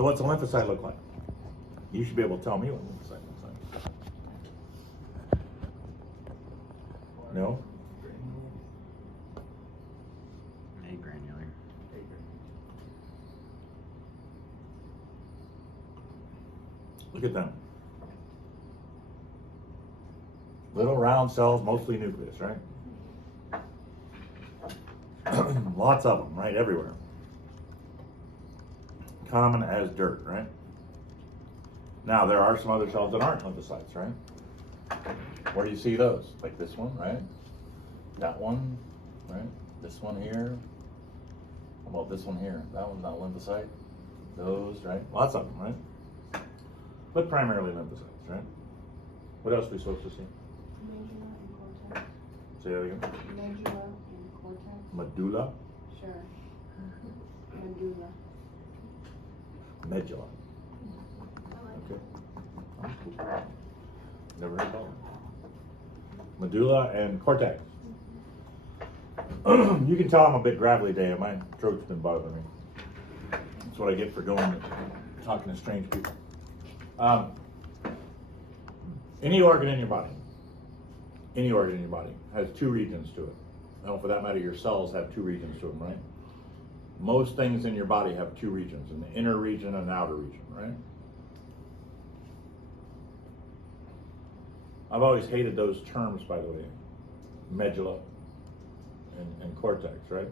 So what's a lymphocyte look like? You should be able to tell me what a lymphocyte looks like. No? Agranular. Look at them. Little round cells, mostly nucleus, right? Lots of them, right? Everywhere. Common as dirt, right? Now, there are some other cells that aren't lymphocytes, right? Where do you see those? Like this one, right? That one, right? This one here. How about this one here? That one's not a lymphocyte. Those, right? Lots of them, right? But primarily lymphocytes, right? What else are we supposed to see? Medulla and cortex. Say that again. Medulla and cortex. Medulla. Sure. Medulla. Medulla. Okay. Never heard of that. Medulla and cortex. You can tell I'm a bit gravelly today. My throat's been bothering me. That's what I get for talking to strange people. Any organ in your body has two regions to it. Now, for that matter, your cells have two regions to them, right? Most things in your body have two regions, an inner region and an outer region, right? I've always hated those terms, by the way, medulla and cortex, right?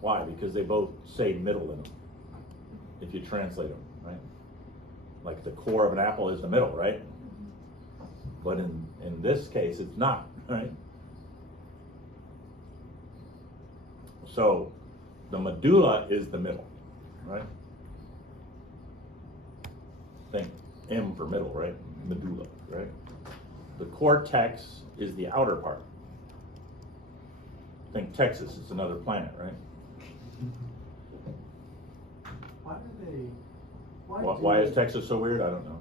Why? Because they both say middle in them, if you translate them, right? Like the core of an apple is the middle, right? But in this case, it's not, right? So the medulla is the middle, right? Think M for middle, right? Medulla, right? The cortex is the outer part. Think Texas, it's another planet, right? Why is Texas so weird? I don't know.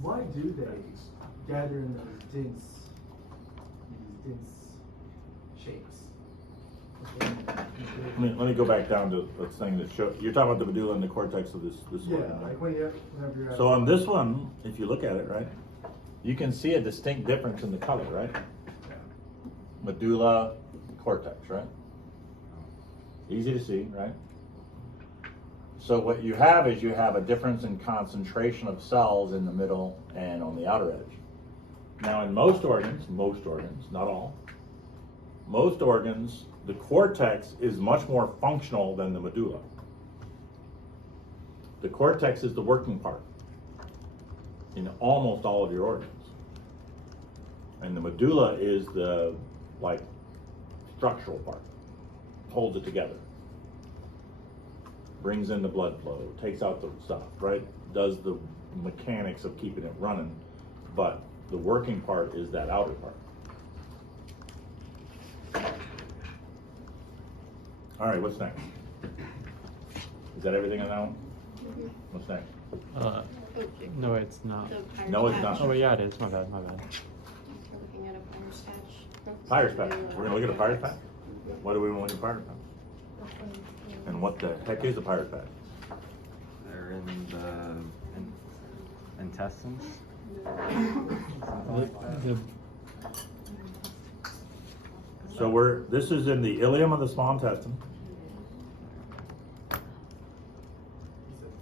Why do they gather in those dense shapes? Let me go back down to the thing that show. You're talking about the medulla and the cortex of this Yeah, organ, right? like whenever you're So on this one, if you look at it, right, you can see a distinct difference in the color, right? Medulla, cortex, right? Easy to see, right? So what you have is you have a difference in concentration of cells in the middle and on the outer edge. Now in most organs, not all, most organs, the cortex is much more functional than the medulla. The cortex is the working part in almost all of your organs. And the medulla is the, like, structural part, holds it together. Brings in the blood flow, takes out the stuff, right? Does the mechanics of keeping it running, but the working part is that outer part. All right, what's next? Is that everything on that one? What's next? No, it's not. No, it's not. Oh, yeah, it is. My bad, my bad. We're looking at a Pyrus patch. Pyrus patch. We're gonna look at a Pyrus patch? Why do we want to look at a Pyrus patch? And what the heck is a Pyrus patch? They're in the intestines. So this is in the ileum of the small intestine.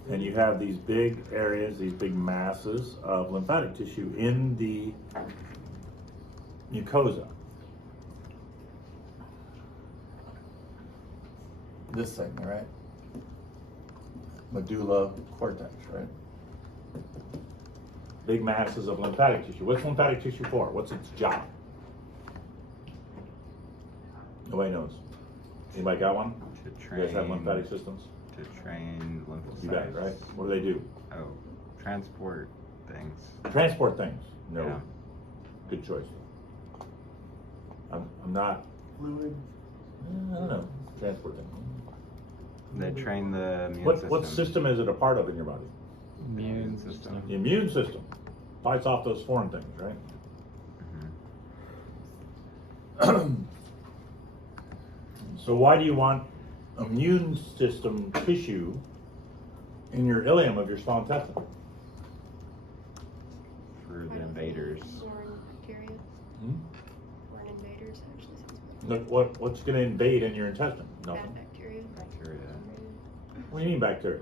And you have these big areas, these big masses of lymphatic tissue in the mucosa. This thing, right? Medulla cortex, right? Big masses of lymphatic tissue. What's lymphatic tissue for? What's its job? Nobody knows. Anybody got one? To You train. guys have lymphatic systems? To train lymphocytes. You got it, right? What do? Oh, transport things. Transport things. No. Yeah. Good choice. I'm not, fluid. I don't know. Transport things. They train the immune system. What system is it a part of in your body? Immune system. The immune system fights off those foreign things, right? Mhm. So why do you want immune system tissue in your ileum of your small intestine. For the invaders. Foreign bacteria, Hmm? foreign invaders actually sounds Look, what's going to invade in your intestine? bad Nothing. bacteria. Bacteria. What do you mean bacteria?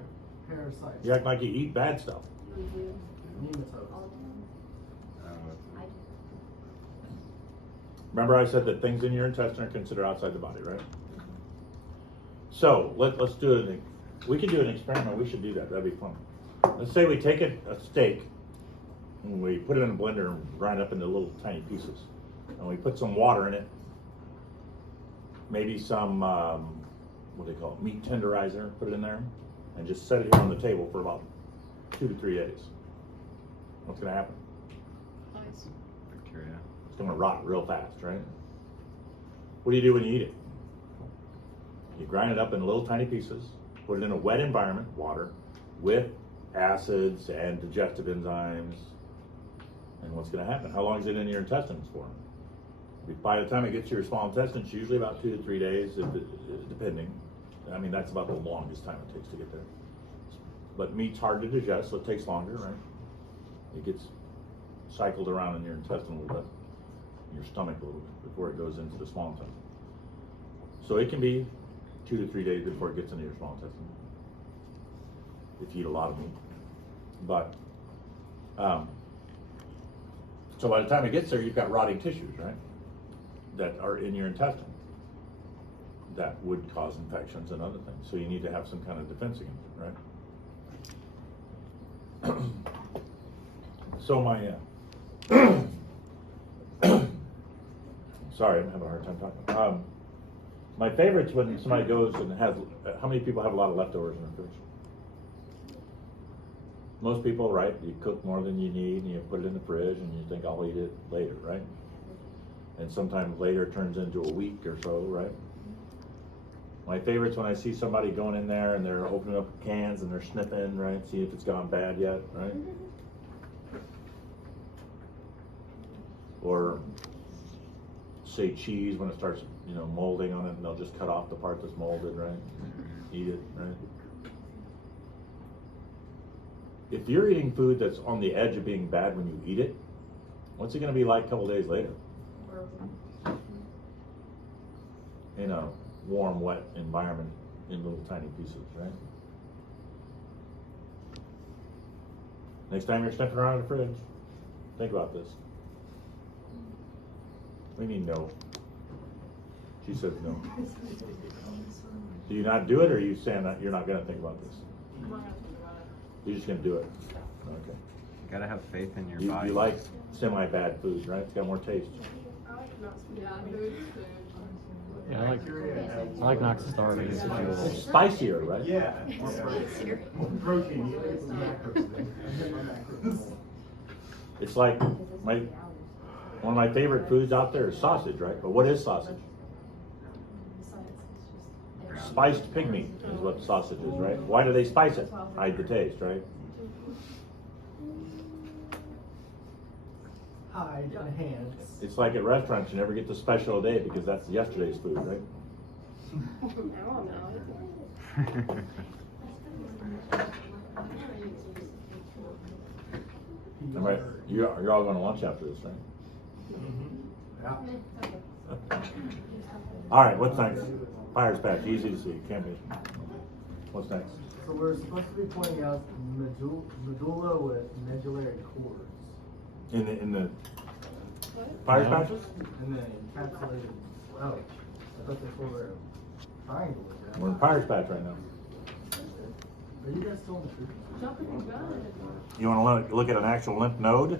Parasites. You act like you eat bad stuff. Nematodes. Remember I said that things in your intestine are considered outside the body, right? So let's do it. We could do an experiment. We should do that. That'd be fun. Let's say we take a steak and we put it in a blender and grind it up into little tiny pieces, and we put some water in it. Maybe some what do they call it? Meat tenderizer. Put it in there, and just set it here on the table for about 2 to 3 days. What's going to happen? Nice. Bacteria. It's going to rot real fast, right? What do you do when you eat it? You grind it up in little tiny pieces, put it in a wet environment, water, with acids and digestive enzymes. And what's going to happen? How long is it in your intestines for? By the time it gets to your small intestines, usually about 2 to 3 days, depending. I mean, that's about the longest time it takes to get there. But meat's hard to digest, so it takes longer, right? It gets cycled around in your intestine a little bit, in your stomach a little bit, before it goes into the small intestine. So it can be 2 to 3 days before it gets into your small intestine, if you eat a lot of meat. But, so by the time it gets there, you've got rotting tissues, right? That are in your intestine that would cause infections and other things. So you need to have some kind of defense against it, right? So my, sorry, I'm having a hard time talking. My favorite's when somebody goes and has, how many people have a lot of leftovers in their fridge? Most people, right? You cook more than you need and you put it in the fridge and you think I'll eat it later, right? And sometimes later turns into a week or so, right? My favorite's when I see somebody going in there and they're opening up cans and they're sniffing, right? See if it's gone bad yet, right? Or say cheese when it starts, molding on it, and they'll just cut off the part that's molded, right? Eat it, right? If you're eating food that's on the edge of being bad when you eat it, what's it going to be like a couple days later? In a warm, wet environment in little tiny pieces, right? Next time you're sniffing around in the fridge, think about this. What do you mean no? She says no. Do you not do it, or are you saying that you're not going to think about this? You're just going to do it. Okay. You gotta have faith in your You body. like semi-bad foods, right? It's got more taste. Yeah, I like not starving. It's It's spicier, right? Yeah. Protein. It's like one of my favorite foods out there is sausage, right? But what is sausage? Spiced pig meat is what sausage is, right? Why do they spice it? Hide the taste, right? Hide, enhance. It's like at restaurants, you never get the special day because that's yesterday's food, right? I don't know. All right, you're all going to lunch after this, right? Yeah. All right, what's next? Fire's patch, easy to see, can't be. What's next? So we're supposed to be pointing out medulla with medullary cords. In the fire Yeah. patches? And then encapsulated. Oh, I thought they were triangles. Yeah. We're in Fire's patch right now. Are you guys still in the truth? You want to look at an actual lymph node?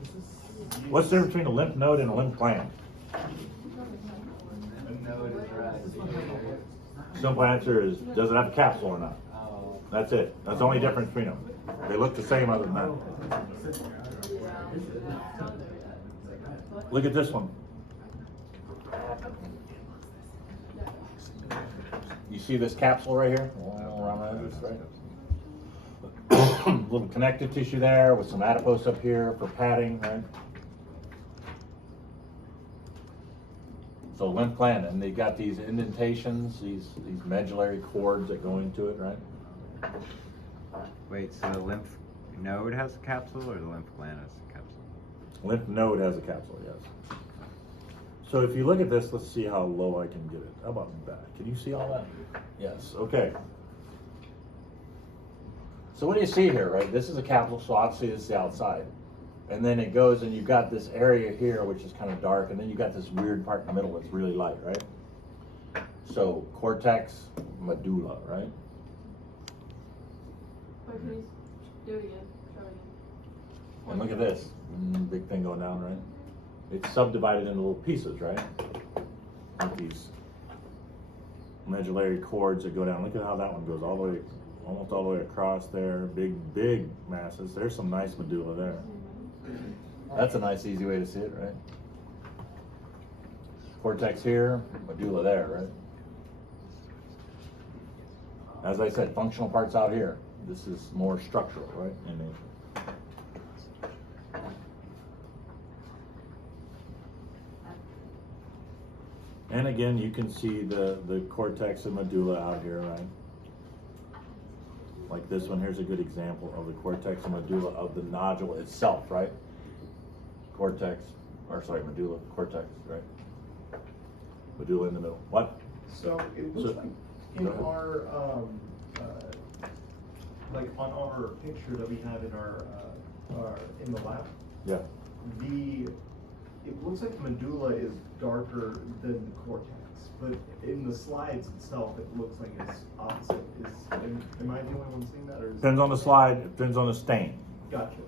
This is. What's the difference between a lymph node and a lymph gland? Simple answer is, does it have a capsule or not? That's it. That's the only difference between them. They look the same other than that. Look at this one. You see this capsule right here? Around my edges, right? Little connective tissue there with some adipose up here for padding, right? So lymph gland, and they've got these indentations, these medullary cords that go into it, right? Wait, so the lymph node has a capsule or the lymph gland has a capsule? Lymph node has a capsule, yes. So if you look at this, let's see how low I can get it. How about in the back? Can you see all that? Yes, okay. So what do you see here, right? This is a capsule, so obviously this is the outside. And then it goes and you've got this area here, which is kind of dark, and then you've got this weird part in the middle that's really light, right? So cortex, medulla, right? Wait, can you do it again? Show it again. And look at this, big thing going down, right? It's subdivided into little pieces, right? Like these medullary cords that go down. Look at how that one goes all the way, almost all the way across there. Big masses. There's some nice medulla there. That's a nice, easy way to see it, right? Cortex here, medulla there, right? As I said, functional parts out here. This is more structural, right? In nature. And again, you can see the cortex and medulla out here, right? Like this one, here's a good example of the cortex and medulla of the nodule itself, right? Cortex, or sorry, medulla, cortex, right? Medulla in the middle. What? So it looks So- like in go ahead. our, like on our picture that we have in our in the lab, Yeah. it looks like the medulla is darker than the cortex, but in the slides itself, it looks like it's opposite. Am I the only one seeing that, or is Depends on the slide, it depends on the stain. Gotcha.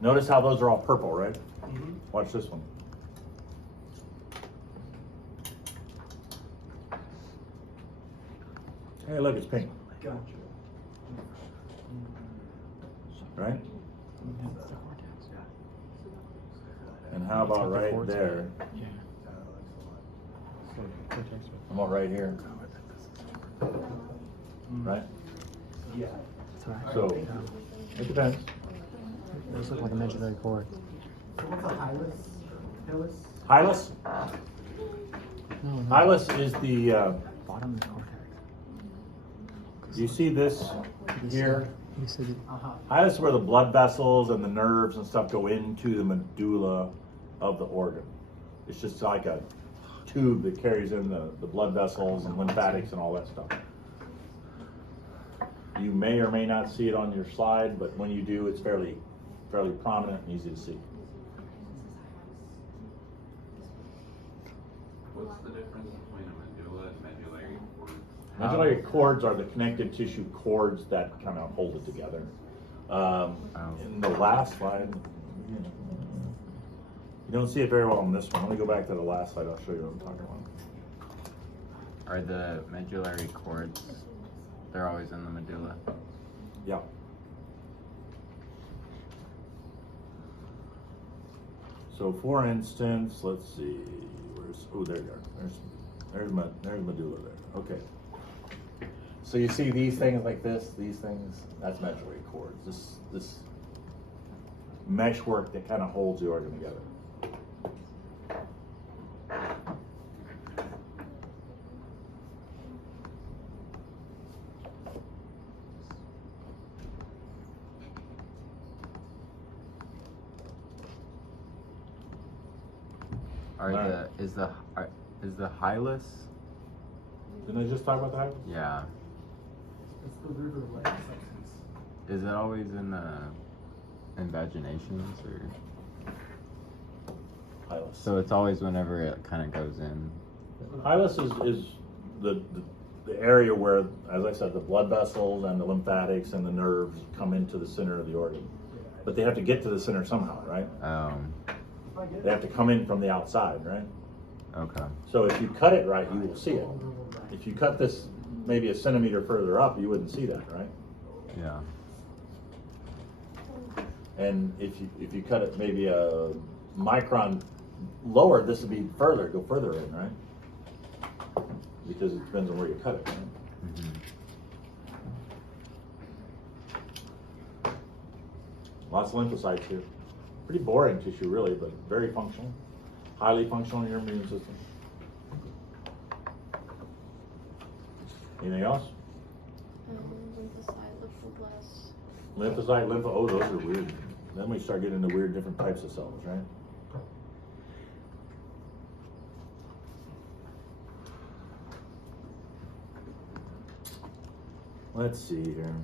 Notice how those are all purple, right? Mm-hmm. Watch this one. Hey, look, it's pink, Gotcha. right? And how about right there? Yeah. How about right here? Right? Yeah. So, it depends. Those look like a medullary cord. So what's a hilus? Hilus? Hilus? No, no. Hilus is the, Bottom of the cortex. you see this here? You said it. Hilus is where the blood vessels and the nerves and stuff go into the medulla of the organ. It's just like a tube that carries in the blood vessels and lymphatics and all that stuff. You may or may not see it on your slide, but when you do, it's fairly prominent and easy to see. What's the difference between a medulla and medullary cord? Medullary cords are the connective tissue cords that kind of hold it together. In the last slide, you don't see it very well on this one. Let me go back to the last slide. I'll show you what I'm talking about. Are the medullary cords, they're always in the medulla? Yeah. So for instance, let's see, there you are. There's medulla there. Okay. So you see these things like this, these things, that's medullary cords. This meshwork that kind of holds the organ together. Alright. Is the hilus? Didn't I just talk about the hilus? Yeah. It's the river-like substance. Is it always in vaginations or? Hilus. So it's always whenever it kind of goes in. Hilus is the area where, as I said, the blood vessels and the lymphatics and the nerves come into the center of the organ. But they have to get to the center somehow, right? They have to come in from the outside, right? Okay. So if you cut it right, you will see it. If you cut this maybe a centimeter further up, you wouldn't see that, right? Yeah. And if you 't it maybe a micron lower, this would be go further in, right? Because it depends on where you cut it, right? Lots of lymphocytes here. Pretty boring tissue, really, but very functional. Highly functional in your immune system. Anything else? Lymphocyte, lymphoblast. Lymphocyte, oh, those are weird. Then we start getting into weird different types of cells, right? Let's see here.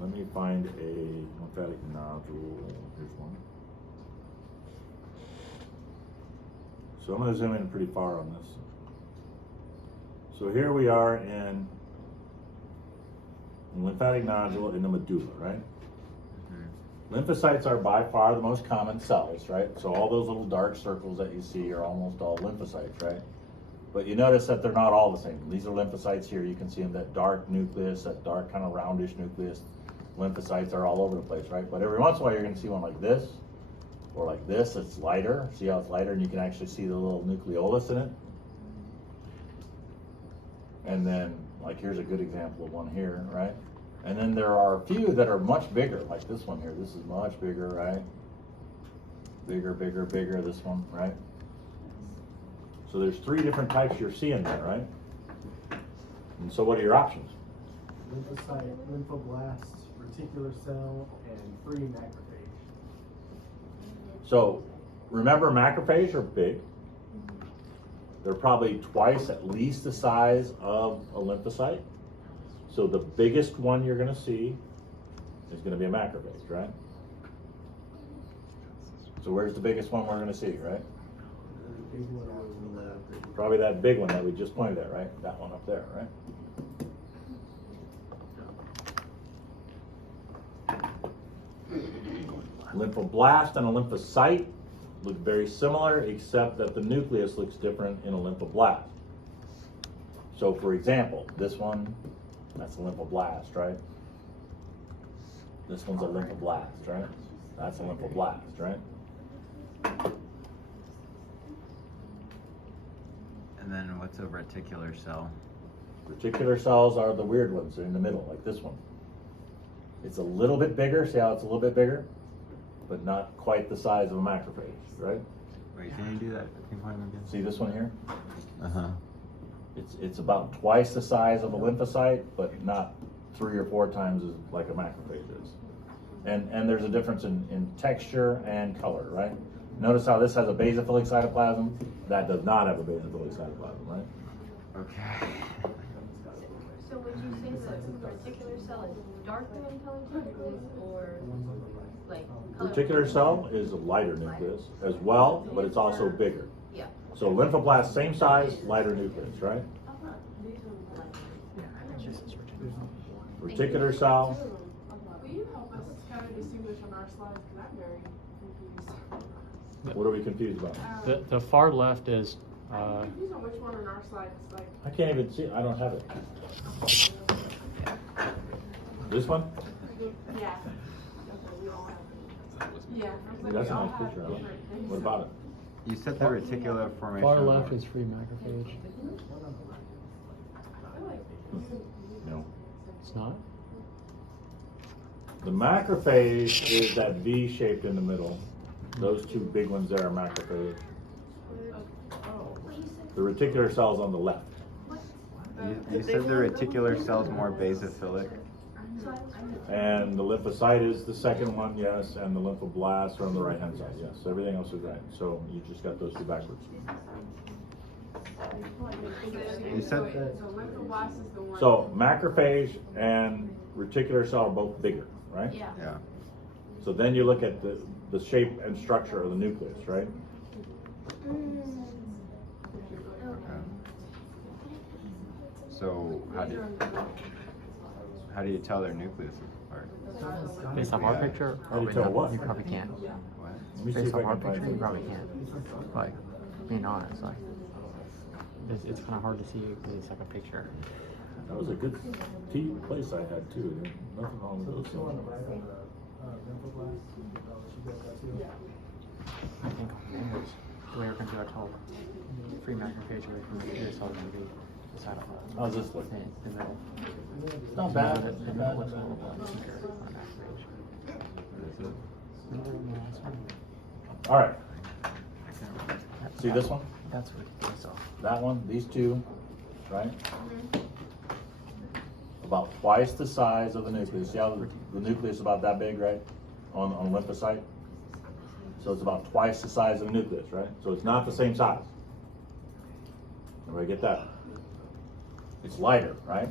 Let me find a lymphatic nodule. Here's one. So I'm going to zoom in pretty far on this. So here we are in a lymphatic nodule in the medulla, right? Lymphocytes are by far the most common cells, right? So all those little dark circles that you see are almost all lymphocytes, right? But you notice that they're not all the same. These are lymphocytes here. You can see them, that dark nucleus, that dark kind of roundish nucleus. Lymphocytes are all over the place, right? But every once in a while you're going to see one like this, or like this. It's lighter. See how it's lighter, and you can actually see the little nucleolus in it. And then, like, here's a good example of one here, right? And then there are a few that are much bigger, like this one here. This is much bigger, right? Bigger, bigger, bigger, this one, right? So there's 3 different types you're seeing there, right? And so what are your options? Lymphocyte, lymphoblast, reticular cell, and free macrophage. So remember, macrophage are big. They're probably twice at least the size of a lymphocyte. So the biggest one you're going to see is going to be a macrophage, right? So where's the biggest one we're going to see, right? The big one on the left. Probably that big one that we just pointed at, right? That one up there, right? Lymphoblast and a lymphocyte look very similar, except that the nucleus looks different in a lymphoblast. So for example, this one, that's a lymphoblast, right? This one's a lymphoblast, right? That's a lymphoblast, right? And then what's a reticular cell? Reticular cells are the weird ones. They're in the middle, like this one. It's a little bit bigger. See how it's a little bit bigger? But not quite the size of a macrophage, right? Wait, can you do that? Can you point them again? See this one here? Uh-huh. It's about twice the size of a lymphocyte, but not 3 or 4 times as like a macrophage is. And there's a difference in texture and color, right? Notice how this has a basophilic cytoplasm. That does not have a basophilic cytoplasm, right? Okay. So would you say that the reticular cell is darker in color typically, or like color? Reticular cell is a lighter nucleus as well, but it's also bigger. Yeah. So lymphoblast, same size, lighter nucleus, right? Reticular cell, Will you help us kind of distinguish on our slides, because I'm very confused. what are we confused about? The far left is, I'm confused on which one on our slides, like. I can't even see, I don't have it. This one? Yeah. Okay, we all have it. Yeah. I was like, That's we a all nice have picture of it. different things. What about it? You said the reticular formation. far left is free macrophage. I feel like No. It's not? The macrophage is that V shaped in the middle. Those 2 big ones there are macrophage. The reticular cell's on the left. You said the reticular cell's more basophilic. And the lymphocyte is the second one, yes, and the lymphoblasts are on the right hand side, yes. Everything else is right. So you just got those 2 backwards. You said that. So lymphoblast is the one. So macrophage and reticular cell are both bigger, right? Yeah. Yeah. So then you look at the shape and structure of the nucleus, right? So how do you tell their nucleus apart? Based off our picture? How do you tell what? You probably can't. What? Let me see Based if off I our can find picture, you it. probably can't. Like, being honest, like, it's kind of hard to see because it's like a picture. That was a good place I had too. There's nothing wrong with those. Still on the right on the lymphoblast. Should be able to see it. I think it's the way we're going to do our told free macrophage away from the reticular cell is going to be the cytoplasm. How's this look? The middle. It's not bad. The Not middle bad. looks a little bit thicker on a macrophage. All right. That- See this one? That's reticular cell. That one, these 2, right? About twice the size of the nucleus. See how the nucleus is about that big, right? On lymphocyte. So it's about twice the size of the nucleus, right? So it's not the same size. Everybody get that? It's lighter, right?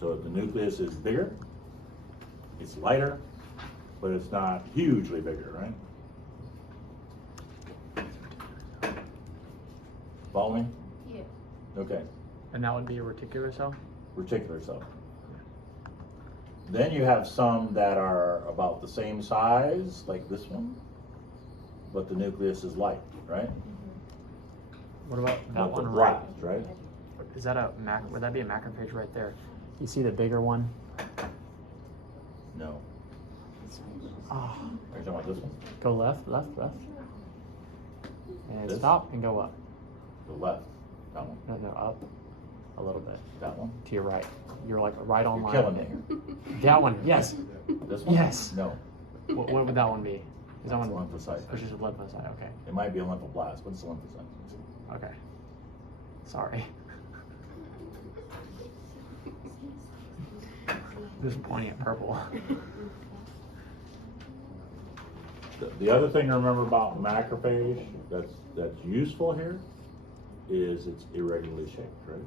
So the nucleus is bigger, it's lighter, but it's not hugely bigger, right? Following? Yeah. Okay, And that would be a reticular cell? reticular cell. Then you have some that are about the same size, like this one, but the nucleus is light, right? What about that Not the one right? blast, right? Is that would that be a macrophage right there? You see the bigger one? No. Ah, Are you talking about this one? go left, left, left. And This? stop and go up. The left. That one. No, up a little bit. That one. To your right. You're like right on You're line. killing me. That one, yes. This one? Yes. No. What would that one be? Is that That's one a lymphocyte. which is a lymphocyte? Okay. It might be a lymphoblast, but it's a lymphocyte. Okay. Sorry. Just pointing at purple. The other thing to remember about macrophage that's useful here is it's irregularly shaped, right?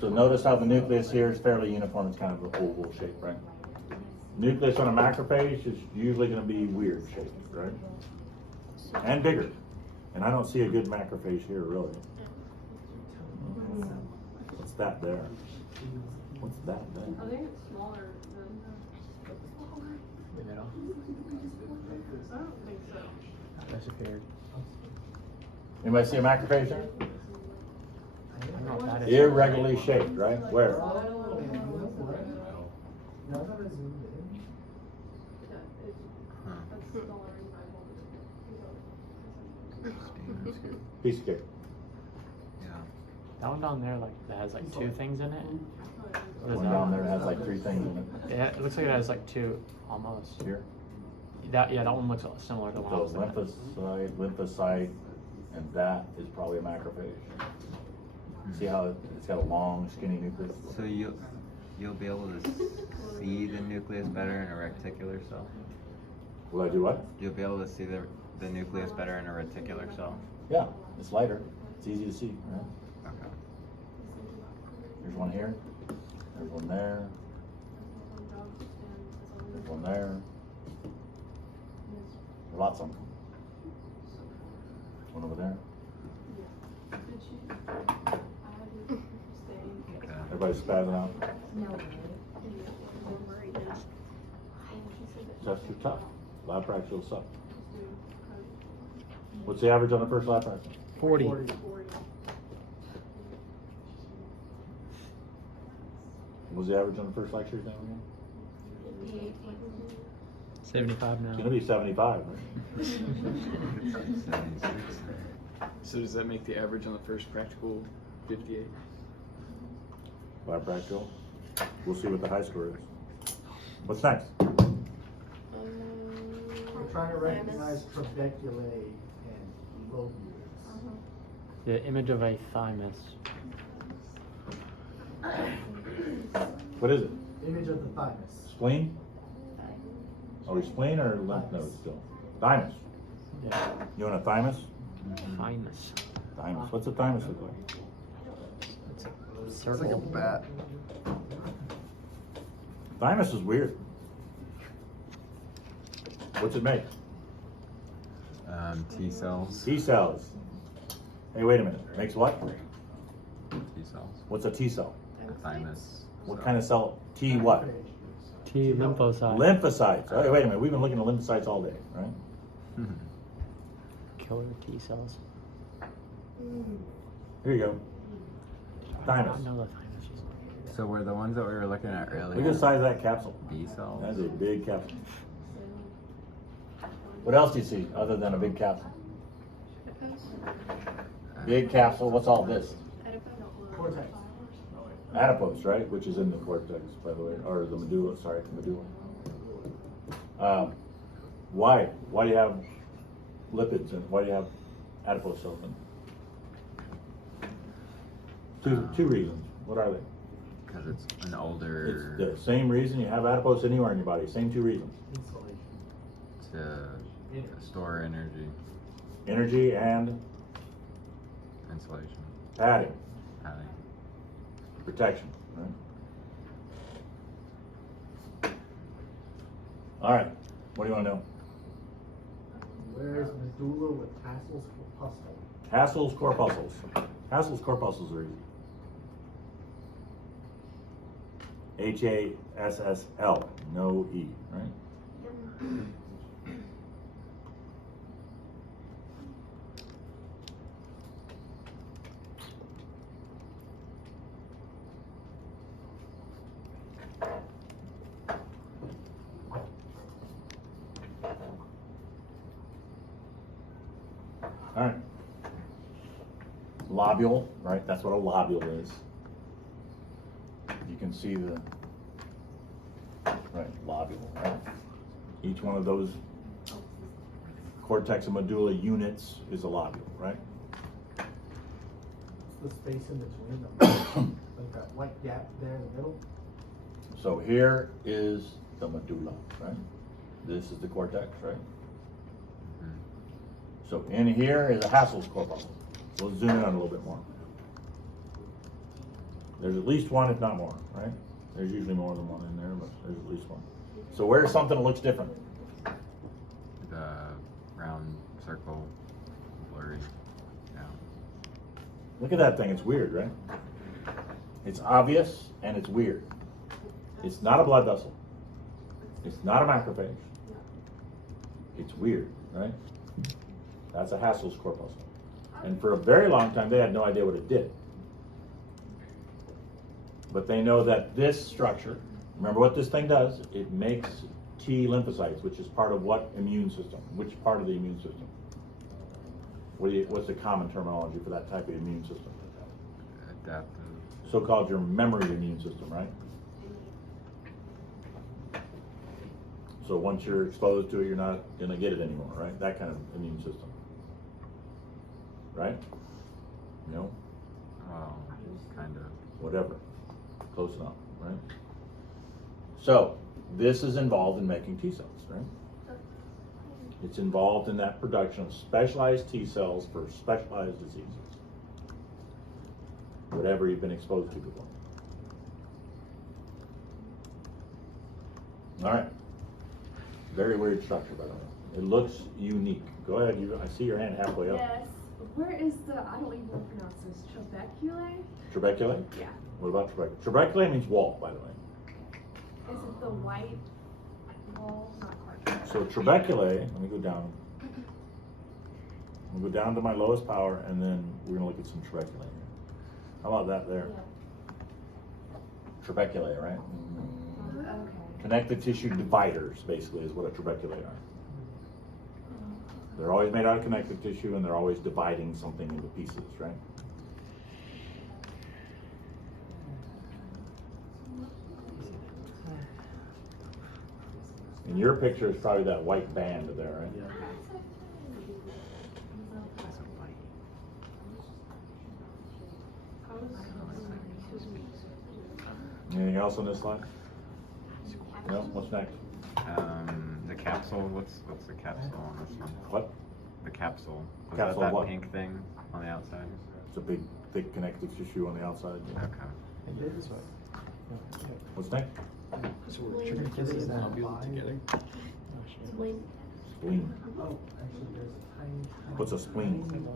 So notice how the nucleus here is fairly uniform. It's kind of an oval shape, right? Nucleus on a macrophage is usually going to be weird shaped, right? And bigger. And I don't see a good macrophage here, really. What's that there? What's that there? I think it's smaller than, The middle. I don't think so. Disappeared. Anybody see a macrophage there? I don't know what that is. Irregularly shaped, right? Where? That's the only reason I hold it. Piece of cake. Yeah. That one down there, like that has like two things in it. What is One that? down there has like 3 things in it. Yeah, it looks like it has like two almost. Here. That that one looks similar to the one I So was thinking. lymphocyte, and that is probably a macrophage. See how it's got a long, skinny nucleus? So you'll be able to see the nucleus better in a reticular cell. Will I do what? You'll be able to see the nucleus better in a reticular cell. Yeah, it's lighter. It's easy to see, right? Okay. There's one here. There's one there. There's one there. There's lots of them. One over there. Okay. Everybody's spazzing out. No. Tests are tough. Lab practice will suck. What's the average on the first lab practice? 40. What was the average on the first lecture exam again? 75 now. It's gonna be 75, right? 76. So does that make the average on the first practical 58? Lab practical. We'll see what the high score is. What's next? We're trying to recognize trabeculae and lobules. The image of a thymus. What is it? Image of the thymus. Spleen? Are we spleen or lymph nodes still? Thymus. Yeah. You want a thymus? Thymus. Thymus. What's a thymus look like? It's a It's like a circle. bat. Thymus is weird. What's it make? T cells. T cells. Hey, wait a minute. Makes what? T cells. What's a T cell? A thymus. What kind of cell? T what? T lymphocyte. Lymphocytes. Oh, wait a minute. We've been looking at lymphocytes all day, right? Killer T cells. Here you go. I Thymus. know the thymus is. So were the ones that we were looking at earlier? Look at the size of that capsule. B cells. That's a big capsule. What else do you see other than a big capsule? Big capsule. What's all this? Cortex. Adipose, right? Which is in the cortex, by the way, or the medulla. Sorry, medulla. Why? Why do you have lipids and why do you have adipose cells in? Two reasons. What are they? Because it's an older. It's the same reason you have adipose anywhere in your body. Same two reasons. Insulation. To store energy, Energy and insulation, padding, padding. protection, right? All right. What do you want to know? Where is medulla with tassels corpuscle? Hassel's corpuscles. Hassel's corpuscles are easy. Hassl, no E, right? All right. Lobule, right? That's what a lobule is. You can see the, right, lobule, right? Each one of those cortex and medulla units is a lobule, right? What's the space in between them? Like that white gap there in the middle? So here is the medulla, right? This is the cortex, right? So in here is a Hassel's corpuscle. We'll zoom in on a little bit more. There's at least one, if not more, right? There's usually more than one in there, but there's at least one. So where's something that looks different? The round circle, blurry. Yeah. Look at that thing, it's weird, right? It's obvious and it's weird. It's not a blood vessel. It's not a macrophage. It's weird, right? That's a Hassel's corpuscle. And for a very long time, they had no idea what it did. But they know that this structure, remember what this thing does? It makes T lymphocytes, which is part of what immune system? Which part of the immune system? What's the common terminology for that type of immune system? Adaptive. So-called your memory immune system, right? So once you're exposed to it, you're not going to get it anymore, right? That kind of immune system. Right? No? Well, kind of. Whatever. Close enough, right? So, this is involved in making T cells, right? It's involved in that production of specialized T cells for specialized diseases. Whatever you've been exposed to before. All right. Very weird structure, by the way. It looks unique. Go ahead. I see your hand halfway up. Yes. Where is the, I don't even pronounce this, trabeculae? Trabeculae? Yeah. What about trabeculae? Trabeculae means wall, by the way. Is it the white wall? Not quite. So trabeculae, let me go down. We'll go down to my lowest power, and then we're gonna look at some trabeculae here. How about that there? Trabeculae, right? Okay. Connective tissue dividers, basically, is what a trabeculae are. They're always made out of connective tissue, and they're always dividing something into pieces, right? And your picture is probably that white band there, right? Yeah. Anything else on this slide? No? What's next? The capsule. What's the capsule on this one? What? The capsule. Was Capsule that what? pink thing on the outside? It's a big, thick connective tissue on the outside. Okay. This way. What's next? So we're triggering is that globule together. Spleen. Oh, actually, there's a tiny. What's a spleen? Organ.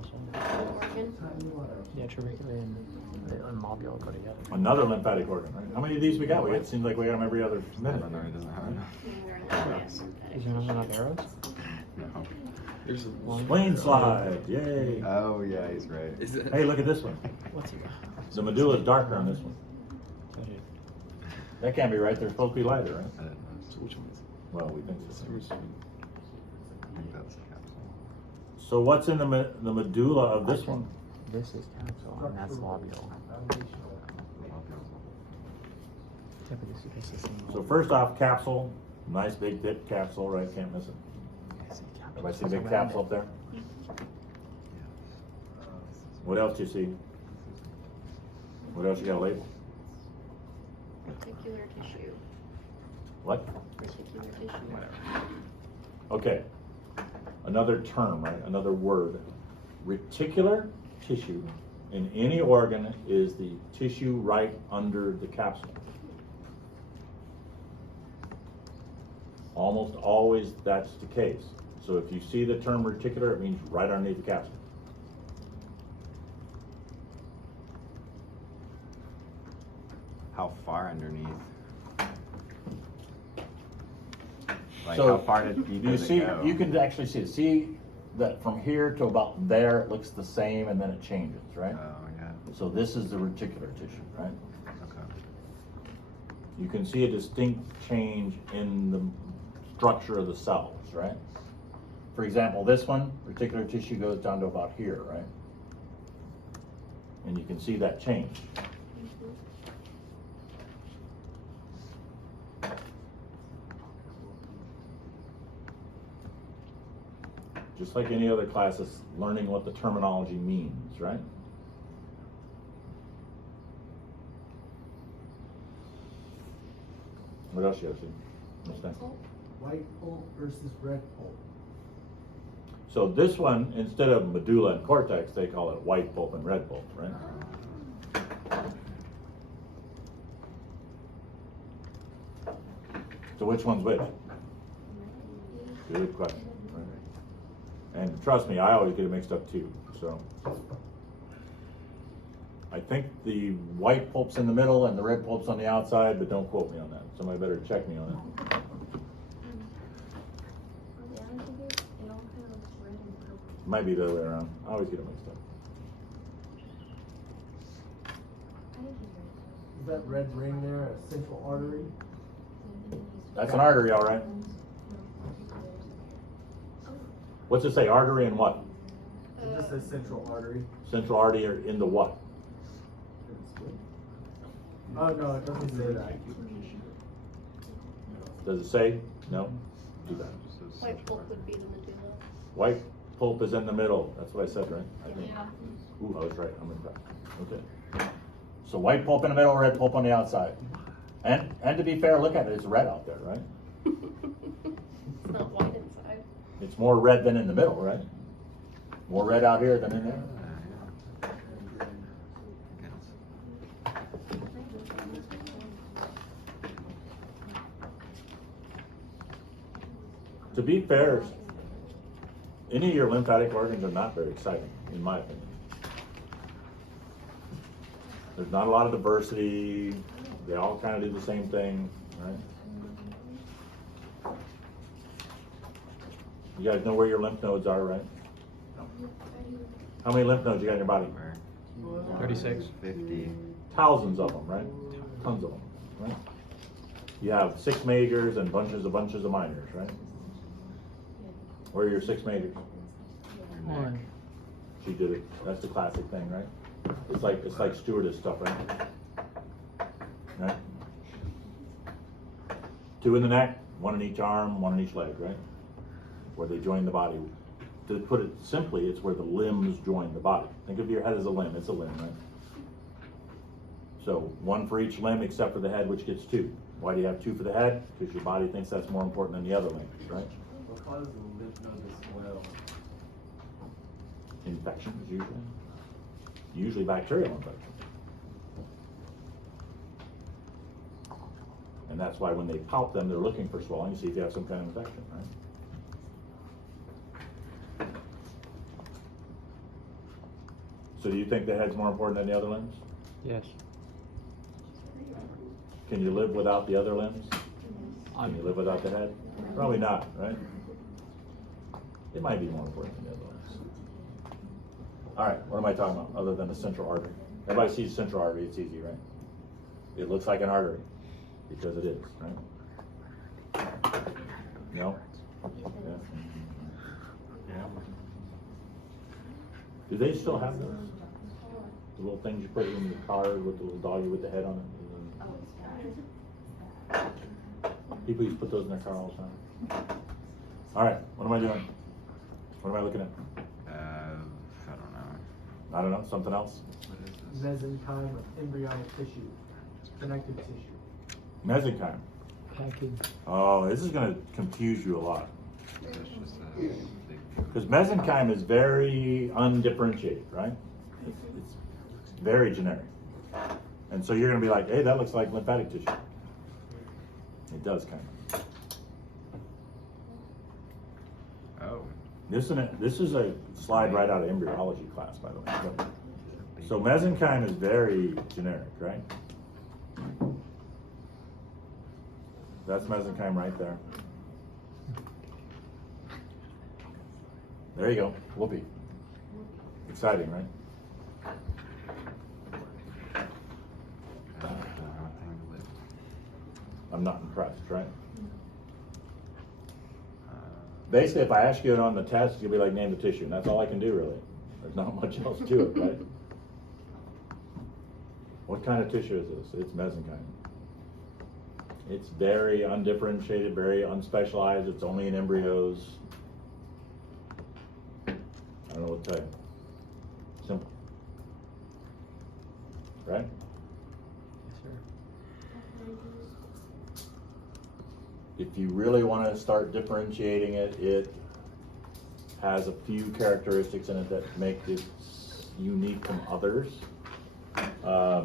Tiny one. Yeah, trabeculae and mobule go together. Another lymphatic organ, right? How many of these we got? It seems like we got them every other minute. It doesn't have enough. Is there not enough arrows? No. There's one. Spleen slide, yay. Oh yeah, he's right. Is it? Hey, look at this one. What's it? The medulla is darker on this one. That can't be right. They're supposed to be lighter, right? I didn't know. So which one is it? Well, we think so. I think that's the capsule. So what's in the medulla of this one? This is capsule and that's lobule. Yeah, but this is the same. So first off, capsule. Nice big thick capsule, right? Can't miss it. Everybody see the big capsule up there? What else do you see? What else you got to label? Reticular tissue. What? Reticular tissue. Whatever. Okay. Another term, right? Another word. Reticular tissue in any organ is the tissue right under the capsule. Almost always that's the case. So if you see the term reticular, it means right underneath the capsule. How far underneath? Like So, how far deep You does see, it go? you can actually see it. See that from here to about there, it looks the same, and then it changes, right? Oh yeah. So this is the reticular tissue, right? Okay. You can see a distinct change in the structure of the cells, right? For example, this one, reticular tissue goes down to about here, right? And you can see that change. Just like any other class, it's learning what the terminology means, right? What else you have to see? What's next? White pulp versus red pulp. So this one, instead of medulla and cortex, they call it white pulp and red pulp, right? So which one's which? Good question. Right? And trust me, I always get it mixed up too. So I think the white pulp's in the middle and the red pulp's on the outside, but don't quote me on that. Somebody better check me on it. Yeah, I think it all kind of looks red and purple. Might be the other way around. I always get it mixed up. I think he's right. Is that red ring there a central artery? That's an artery, all right. What's it say? Artery and what? It just says central artery. Central artery in the what? Oh, no, it doesn't say that. Does it say? No? Do that. White pulp would be the medulla. White pulp is in the middle. That's what I said, right? I think. Yeah. Ooh, I was right. I'm impressed. Okay. So white pulp in the middle, red pulp on the outside. And to be fair, look at it. It's red out there, right? It's not white inside. It's more red than in the middle, right? More red out here than in there. To be fair, any of your lymphatic organs are not very exciting, in my opinion. There's not a lot of diversity. They all kind of do the same thing, right? You guys know where your lymph nodes are, right? How many lymph nodes you got in your body? 36. 50. Thousands of them, right? Tons of them, right? You have 6 majors and bunches of minors, right? Where are your 6 majors? One. She did it. That's the classic thing, right? It's like stewardess stuff, right? Right? 2 in the neck, 1 in each arm, 1 in each leg, right? Where they join the body. To put it simply, it's where the limbs join the body. Think of your head as a limb. It's a limb, right? So 1 for each limb except for the head, which gets 2. Why do you have 2 for the head? Because your body thinks that's more important than the other limbs, right? What causes the lymph node to swell? Infections usually bacterial infections. And that's why when they palp them, they're looking for swelling, see if you have some kind of infection, right? So do you think the head's more important than the other limbs? Yes. Can you live without the other limbs? Can you live without the head? Probably not, right? It might be more important than the other limbs. All right, what am I talking about other than the central artery? Everybody sees central artery, it's easy, right? It looks like an artery because it is, right? No? Yeah. Do they still have those? The little things you put in the car with the little doggy with the head on it? People used to put those in their car all the time. All right, what am I doing? What am I looking at? I don't know. I don't know, something else? What is it? mesenchyme of embryonic tissue, connective tissue? Mesenchyme. Packing. Oh, this is gonna confuse you a lot. That's just a big. Because mesenchyme is very undifferentiated, right? It's very generic. And so you're gonna be like, hey, that looks like lymphatic tissue. It does kind of. Oh. This is a slide right out of embryology class, by the way. So mesenchyme is very generic, right? That's mesenchyme right there. There you go. Whoopee. Exciting, right? I'm not impressed, right? Basically, if I ask you it on the test, you'll be like, name the tissue, and that's all I can do, really. There's not much else to it, right? What kind of tissue is this? It's mesenchyme. It's very undifferentiated, very unspecialized. It's only in embryos. I don't know what to tell you. Simple. Right? Yes, sir. If you really want to start differentiating it, it has a few characteristics in it that make it unique from others. I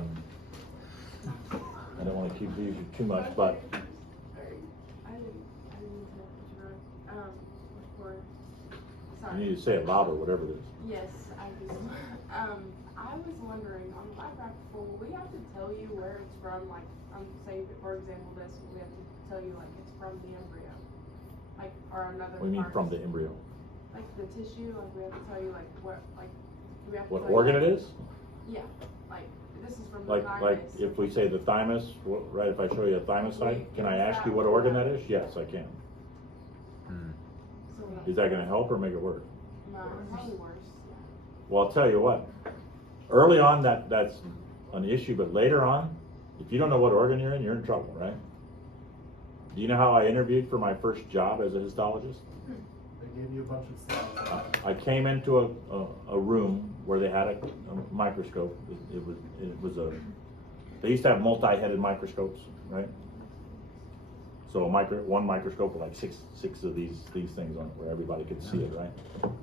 don't want to confuse you too much, but I didn't interrupt. Before. you Sorry. need to say it louder, whatever it is. Yes, I do. I was wondering, on the lab practical, will we have to tell you where it's from? Like, say, for example, this, we have to tell you, like, it's from the embryo. Like, or another What do you mean part. from the embryo? Like, the tissue, like, we have to tell you, like, what, like, do we have to What tell you, organ like, it is? Yeah, like, this is from the Like thymus. if we say the thymus, right, if I show you a thymus site, can I ask you what organ that is? Yes, I can. So, Is that gonna help or make it worse? no, probably worse. Well, I'll tell you what, early on that's an issue, but later on, if you don't know what organ you're in trouble, right? Do you know how I interviewed for my first job as a histologist? They gave you a bunch of slides. I came into a room where they had a microscope. It was they used to have multi-headed microscopes, right? So one microscope with like six of these things on it where everybody could see it, right?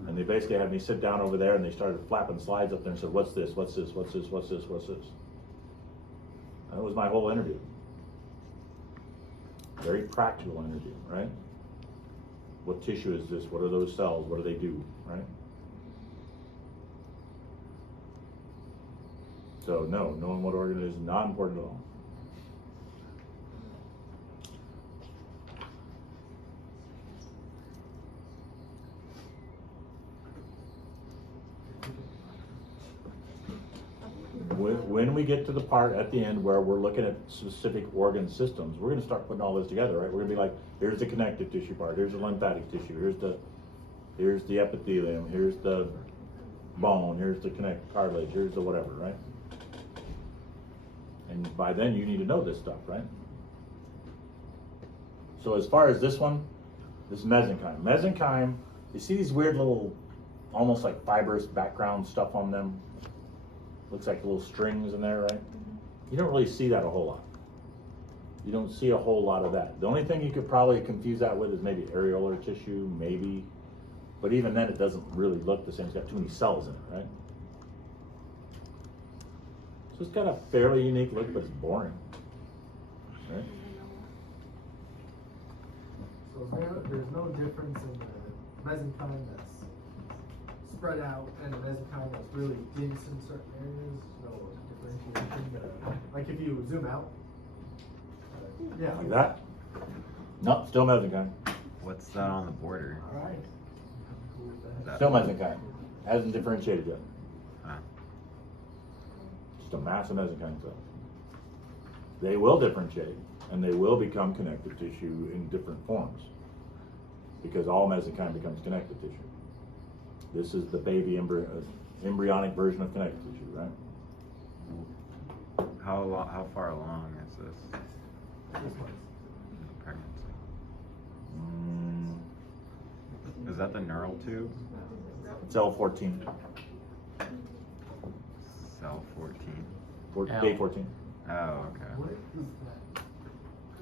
And they basically had me sit down over there and they started flapping slides up there and said, what's this, what's this, what's this, what's this, what's this? That was my whole interview. Very practical interview, right? What tissue is this? What are those cells? What do they do, right? So no, knowing what organ it is not important at all. When we get to the part at the end where we're looking at specific organ systems, we're gonna start putting all this together, right? We're gonna be like, here's the connective tissue part, here's the lymphatic tissue, here's the epithelium, here's the bone, here's the cartilage, here's the whatever, right? And by then you need to know this stuff, right? So as far as this one, this is mesenchyme. Mesenchyme, you see these weird little, almost like fibrous background stuff on them? Looks like little strings in there, right? You don't really see that a whole lot. You don't see a whole lot of that. The only thing you could probably confuse that with is maybe areolar tissue, maybe. But even then it doesn't really look the same. It's got too many cells in it, right? So it's got a fairly unique look, but it's boring, right? So there's no difference in the mesenchyme that's spread out and the mesenchyme that's really dense in certain areas. No differentiation. Like if you zoom out, yeah, Like that? No, still mesenchyme. What's that on the border? All right. That- Still mesenchyme. Hasn't differentiated yet. Huh. Just a mass of mesenchyme cells. They will differentiate and they will become connective tissue in different forms because all mesenchyme becomes connective tissue. This is the baby embryonic version of connective tissue, right? How far along is this This one's pregnancy? Mm, Is that the neural tube? it's L14. cell 14. Day 14. Oh, okay. What is that?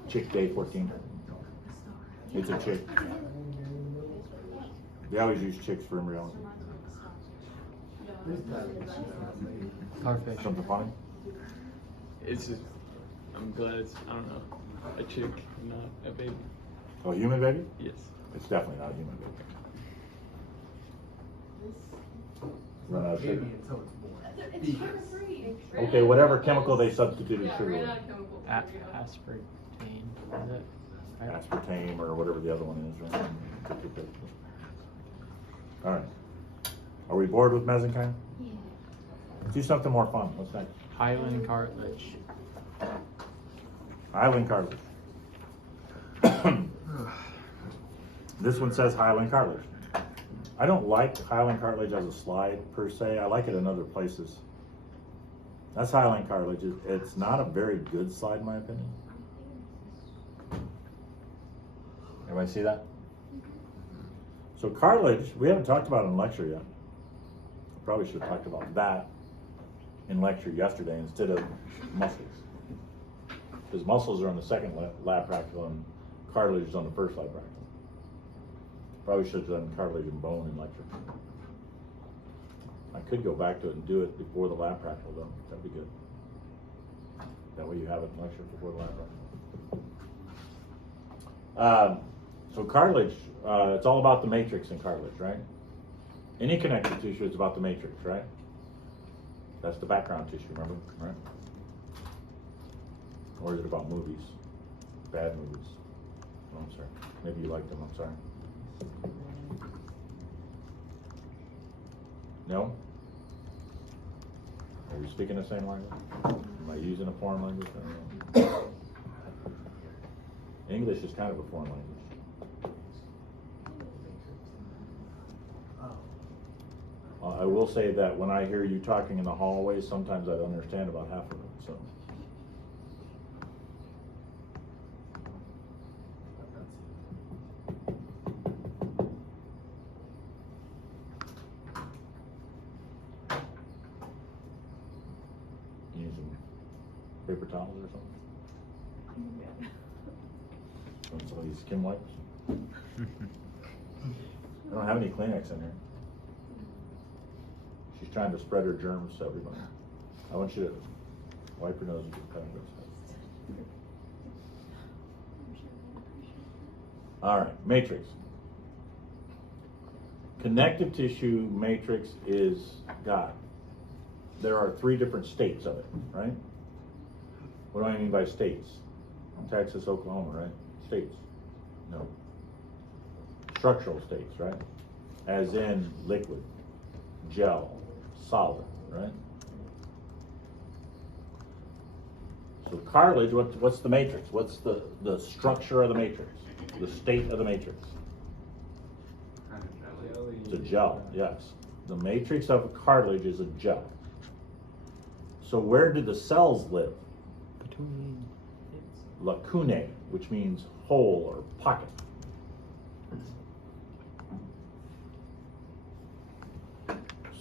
Chick day 14. It's a chick. They always use chicks for embryology. Starfish. Something funny? It's just, I'm glad it's, I don't know, a chick, not a baby. Oh, human baby? Yes. It's definitely not a human baby. It's Run not out a of baby sugar. until it's born. It's sugar-free. Okay, whatever chemical they substituted Yeah, sugar ran with. out of chemicals. Aspartame, is it? Right? Aspartame or whatever the other one is, right? All right. Are we bored with mesenchyme? Yeah. Do something more fun. What's next? Hyaline cartilage. Hyaline cartilage. This one says hyaline cartilage. I don't like hyaline cartilage as a slide per se. I like it in other places. That's hyaline cartilage. It's not a very good slide in my opinion. Everybody see that? So cartilage, we haven't talked about it in lecture yet. Probably should have talked about that in lecture yesterday instead of muscles. Because muscles are on the second lab practical and cartilage is on the first lab practical. Probably should have done cartilage and bone in lecture. I could go back to it and do it before the lab practical though. That'd be good. That way you have it in lecture before the lab practical. So cartilage, it's all about the matrix in cartilage, right? Any connective tissue is about the matrix, right? That's the background tissue, remember, right? Or is it about movies? Bad movies. Oh, I'm sorry. Maybe you liked them, I'm sorry. No? Are we speaking the same language? Am I using a foreign language? I don't know. English is kind of a foreign language. I will say that when I hear you talking in the hallways, sometimes I don't understand about half of it, so. You need some paper towels or something? Want some of these skin wipes? I don't have any Kleenex in here. She's trying to spread her germs to everybody. I want you to wipe your nose with your pen. All right, matrix. Connective tissue matrix is got. There are 3 different states of it, right? What do I mean by states? Texas, Oklahoma, right? States. No. Structural states, right? As in liquid, gel, solid, right? So cartilage, what's the matrix? What's the structure of the matrix? The state of the matrix? Kind of jelly. It's a gel, yes. The matrix of cartilage is a gel. So where do the cells live? Between. Lacunae, which means hole or pocket.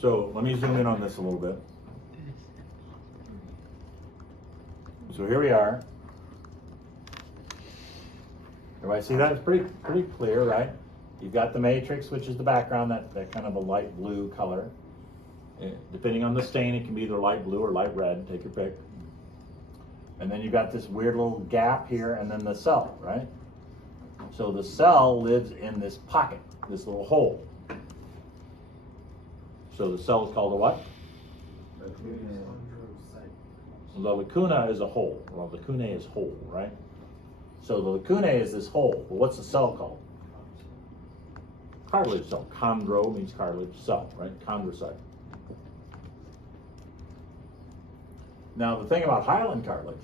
So let me zoom in on this a little bit. So here we are. Everybody see that? It's pretty clear, right? You've got the matrix, which is the background, that kind of a light blue color. Depending on the stain, it can be either light blue or light red, take your pick. And then you've got this weird little gap here, and then the cell, right? So the cell lives in this pocket, this little hole. So the cell is called a what? So the lacuna is a hole. Well, lacunae is hole, right? So the lacunae is this hole. Well, what's the cell called? Cartilage cell. Chondro means cartilage, cell, right? Chondrocyte. Now the thing about hyaline cartilage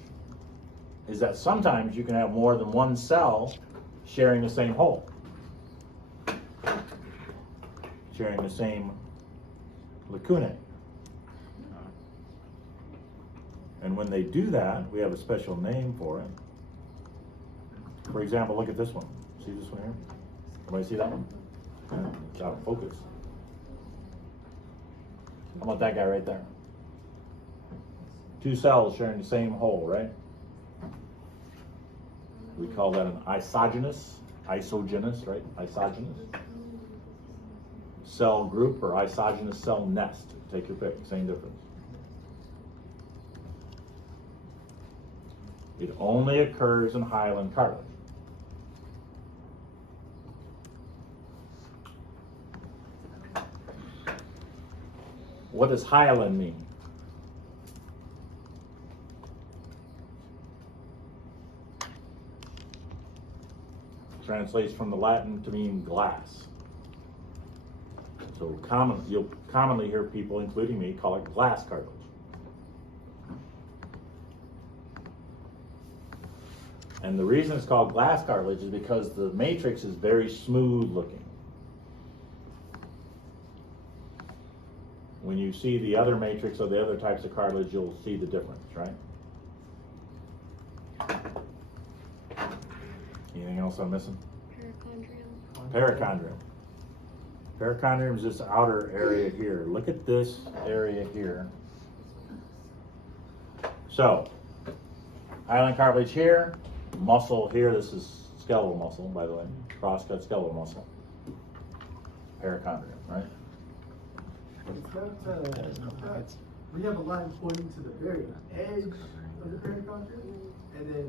is that sometimes you can have more than one cell sharing the same hole. Sharing the same lacunae. And when they do that, we have a special name for it. For example, look at this one. See this one here? Everybody see that one? It's out of focus. How about that guy right there? Two cells sharing the same hole, right? We call that an isogenous, right? Isogenous cell group or isogenous cell nest. Take your pick, same difference. It only occurs in hyaline cartilage. What does hyaline mean? Translates from the Latin to mean glass. So you'll commonly hear people, including me, call it glass cartilage. And the reason it's called glass cartilage is because the matrix is very smooth looking. When you see the other matrix or the other types of cartilage, you'll see the difference, right? Anything else I'm missing? Perichondrium. Perichondrium is this outer area here. Look at this area here. So, hyaline cartilage here, muscle here. This is skeletal muscle, by the way. Cross-cut skeletal muscle. Perichondrium, right? We have a line pointing to the very edge of the perichondrium, and then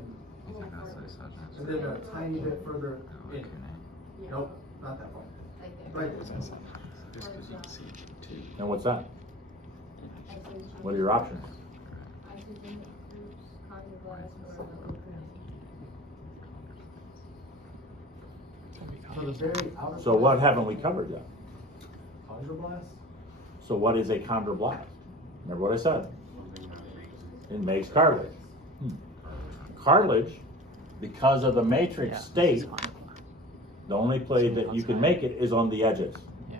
a tiny bit further in. Nope, not that far. Right there. And what's that? What are your options? So the very outer. So what haven't we covered yet? Chondroblast? So what is a chondroblast? Remember what I said? It makes cartilage. Cartilage, because of the matrix state, the only place that you can make it is on the edges. Yeah.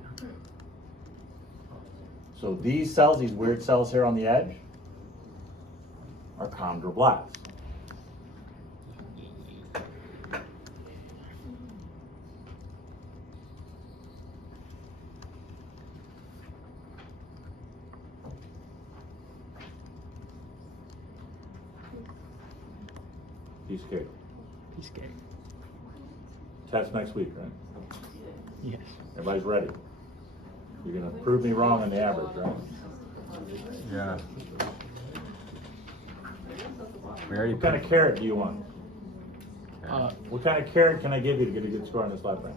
So these cells, these weird cells here on the edge, are chondroblasts. Piece of cake. Piece of cake. Test next week, right? Yes. Everybody's ready. You're gonna prove me wrong on the average, right? Yeah. We already What kind of carrot do you want? What kind of carrot can I give you to get a good score on this lab rank?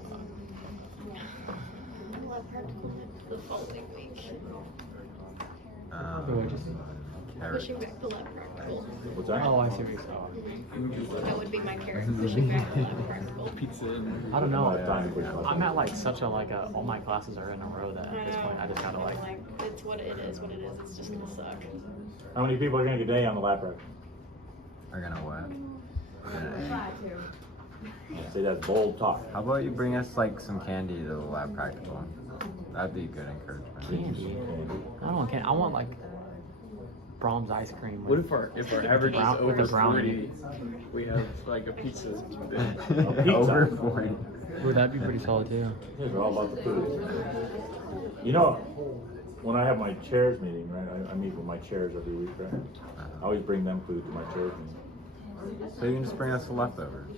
The following week. carrot. Pushing back the lab practical. What's that? Oh, I see what you're saying. That would be my carrot, pushing back the lab practical. Pizza. I don't know. I have time to push my I'm at like such a all my classes are in a row that at this point I just gotta like. It's what it is, it's just gonna suck. How many people are gonna get an A on the lab rank? We're gonna what? Try to. See, that's bold talk. How about you bring us like some candy to the lab practical? That'd be good encouragement. Candy. I don't want candy. I want like Brahms ice cream. What with- if our average is with over a brownie? 40? We have like a pizza. Over 40. Ooh, that'd be pretty solid too. These are all about the food. You know, when I have my chairs meeting, right? I meet with my chairs every week, right? I always bring them food to my chairs meeting. So you can just bring us the leftovers.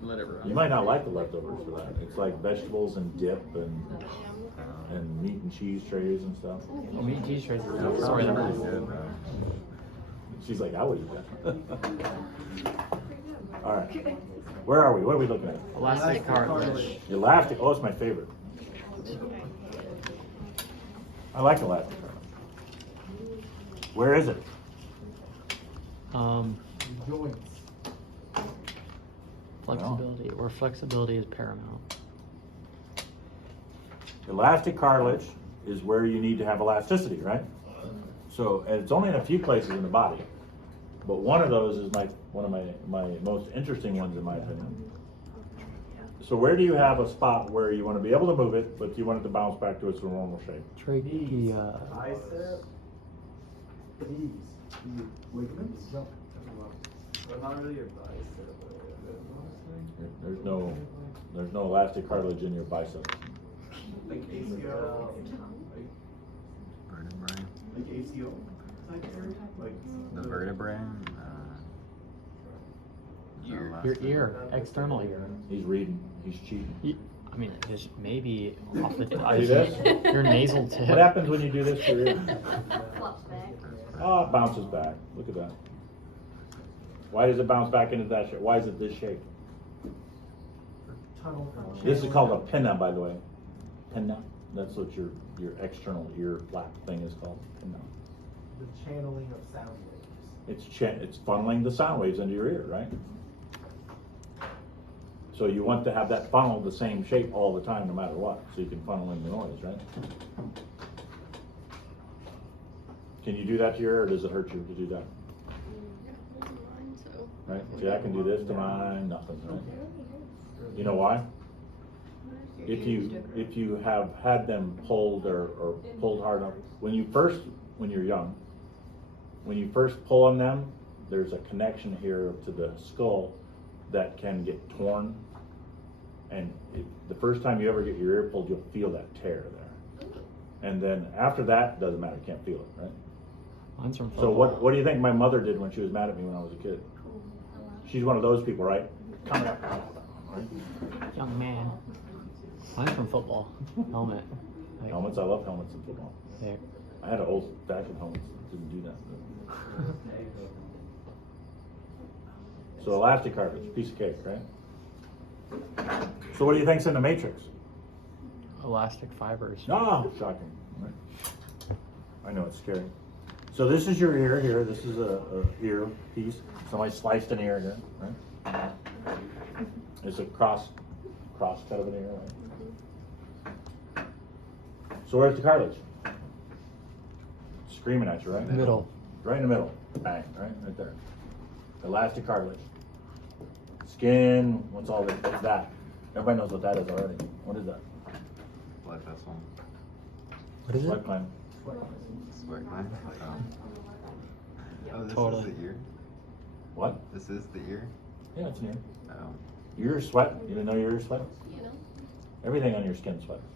Let everyone. You might not like the leftovers for that. It's like vegetables and dip and meat and cheese trays and stuff. Oh, meat and cheese trays is That's sorry, pretty that good, though. She's like, I would eat that. All right. Where are we? What are we looking at? elastic cartilage. Elastic. Oh, it's my favorite. I like elastic cartilage. Where is it? Joints. Flexibility, where flexibility is paramount. Elastic cartilage is where you need to have elasticity, right? So, and it's only in a few places in the body, but one of those is one of my most interesting ones in my opinion. So where do you have a spot where you want to be able to move it, but you want it to bounce back to its normal shape? Trachea. Bicep. These. Ligaments? No. But not really your bicep. There's no elastic cartilage in your bicep. Like ACL. Vertebrae. Like ACL. type area? Like The vertebrae. Your ear, external ear. He's reading, he's cheating. I mean, there's maybe off the See this? your nasal tip. What happens when you do this to your ear? Flops back. Oh, it bounces back. Look at that. Why does it bounce back into that shape? Why is it this shape? Tunnel. This is called a pinna, by the way. Pinna. That's what your external ear flap thing is called. Pinna. The channeling of sound waves. It's funneling the sound waves into your ear, right? So you want to have that funnel the same shape all the time, no matter what, so you can funnel in the noise, right? Can you do that to your ear, or does it hurt you to do that? Right? See, I can do this to mine, nothing, right? You know why? If you have had them pulled or pulled hard enough, when you're young, when you first pull on them, there's a connection here to the skull that can get torn, and the first time you ever get your ear pulled, you'll feel that tear there, and then after that, doesn't matter, you can't feel it, right? Mine's from So football. what do you think my mother did when she was mad at me when I was a kid? She's one of those people, right? Coming up, right? Young man. Mine's from football. Helmet. Like, Helmets, I love helmets in football. there. I had an old stack of helmets that didn't do that. So elastic cartilage, piece of cake, right? So what do you think's in the matrix? Elastic fibers. Oh, shocking. Right. I know, it's scary. So this is your ear here. This is a ear piece. Somebody sliced an ear here, right? It's a cross cut of an ear, right? So where's the cartilage? Screaming at you, right? Middle. Right in the middle. Bang, right there. Elastic cartilage. Skin, what's all this? What's that? Everybody knows what that is already. What is that? Blood vessel. What is it? Sweat gland. Sweat gland. Oh, this Totally. is the ear? What? This is the ear? Yeah, it's an ear. Oh. Your ear sweat? You didn't know your ear sweat? You know? Everything on your skin sweats.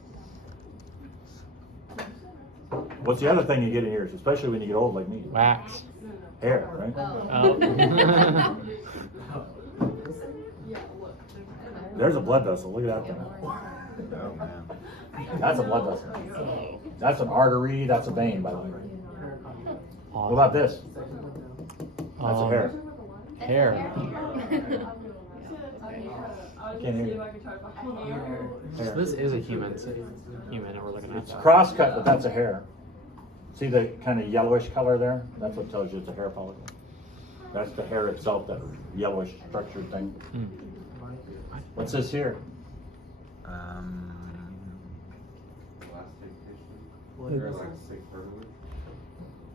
What's the other thing you get in yours, especially when you get old like me? Wax. Hair, right? Oh. Yeah, look. There's a blood vessel. Look at that thing. Oh, man. That's a blood vessel. That's an artery. That's a vein, by the way. What about this? That's a hair. Hair. I was Can't hear see you. if I could try to find hair. So this is a human that we're looking at. It's cross cut, but that's a hair. See the kind of yellowish color there? That's what tells you it's a hair follicle. That's the hair itself, that yellowish structured thing. What's this here? Elastic tissue. Or elastic cartilage.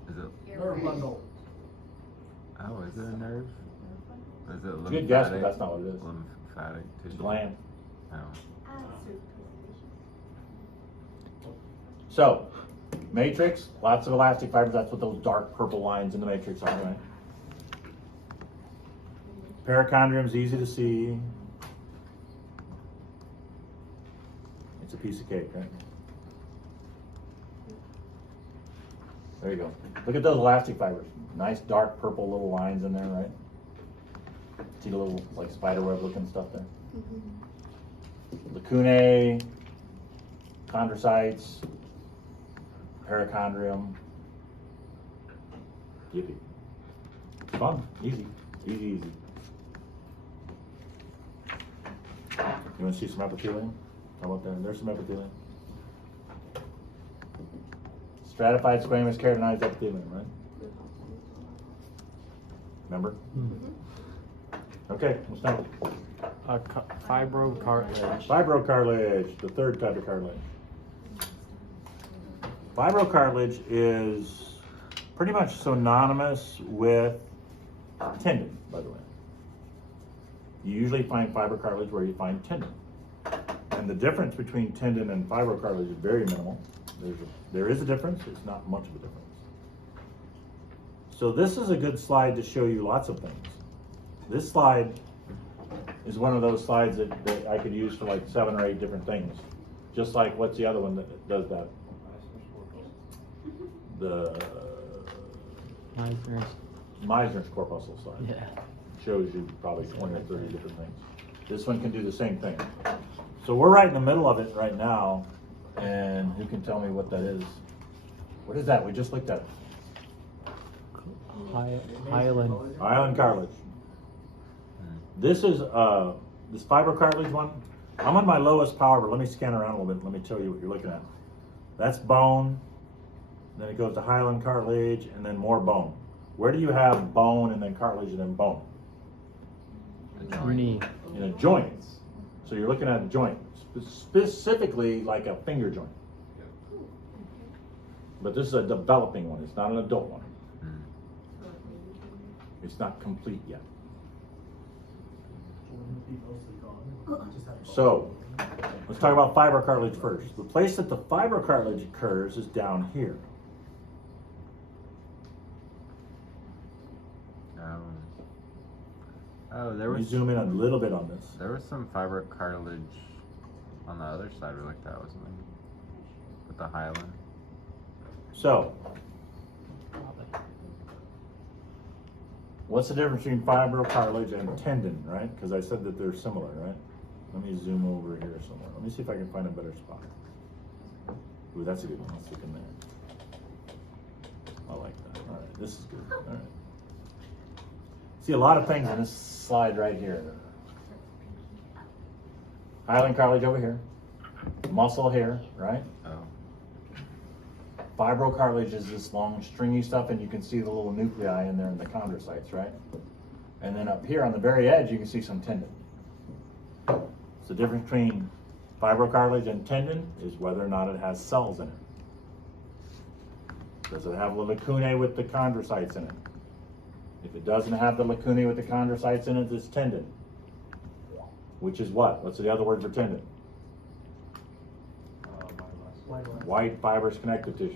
Is it? Nerve bundle. Oh, is it a nerve? Is it lymphatic? Good guess, but that's not what it is. Lymphatic It's tissue. gland. Oh. So, matrix, lots of elastic fibers. That's what those dark purple lines in the matrix are, right? Perichondrium's easy to see. It's a piece of cake, right? There you go. Look at those elastic fibers. Nice dark purple little lines in there, right? See the little like spider web looking stuff there? Lacunae, chondrocytes, perichondrium. Yippee. Fun, easy, easy, easy. You want to see some epithelium? How about that? There's some epithelium. Stratified squamous keratinized epithelium, right? Remember? Okay, what's next? Fibrocartilage. Fibrocartilage, the third type of cartilage. Fibrocartilage is pretty much synonymous with tendon, by the way. You usually find fibrocartilage where you find tendon. And the difference between tendon and fibrocartilage is very minimal. There is a difference, it's not much of a difference. So this is a good slide to show you lots of things. This slide is one of those slides that I could use for like 7 or 8 different things. Just like, what's the other one that does that? Meissner's corpuscle slide. Yeah. Shows you probably 20 or 30 different things. This one can do the same thing. So we're right in the middle of it right now, and who can tell me what that is? What is that? We just looked at it. Highland. Island cartilage. This is this fibrocartilage one. I'm on my lowest power, but let me scan around a little bit. Let me tell you what you're looking at. That's bone. Then it goes to hyaline cartilage, and then more bone. Where do you have bone and then cartilage and then bone? Knee. In a joint. So you're looking at a joint, specifically like a finger joint. But this is a developing one. It's not an adult one. It's not complete yet. So, let's talk about fibrocartilage first. The place that the fibrocartilage occurs is down here. Oh, there Let me was zoom in a little bit on this. there was some fibrocartilage on the other side we looked at, wasn't there? With the hyaline. So, what's the difference between fibrocartilage and tendon, right? Because I said that they're similar, right? Let me zoom over here somewhere. Let me see if I can find a better spot. Ooh, that's a good one. Let's look in there. I like that. All right, this is good. All right. See a lot of things in this slide right here. Hyaline cartilage over here. Muscle here, right? Oh. Fibrocartilage is this long stringy stuff, and you can see the little nuclei in there in the chondrocytes, right? And then up here on the very edge, you can see some tendon. So the difference between fibrocartilage and tendon is whether or not it has cells in it. Does it have the lacunae with the chondrocytes in it? If it doesn't have the lacunae with the chondrocytes in it, it's tendon. Which is what? What's the other word for tendon? White fibrous connective tissue.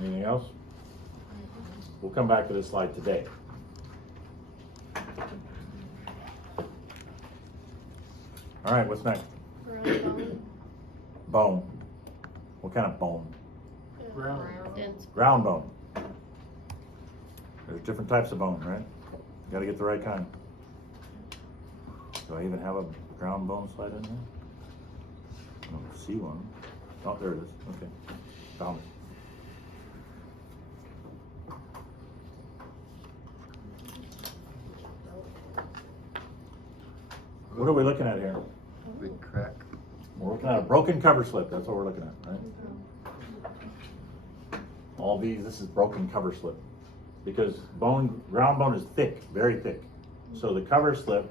Anything else? We'll come back to this slide today. All right, what's next? Bone. What kind of bone? Ground bone. There's different types of bone, right? You gotta get the right kind. Do I even have a ground bone slide in there? I don't see one. Oh, there it is. Okay. Found it. What are we looking at here? Big crack. We're looking at a broken cover slip. That's what we're looking at, right? All these, this is broken cover slip. Because bone, ground bone is thick, very thick. So the cover slip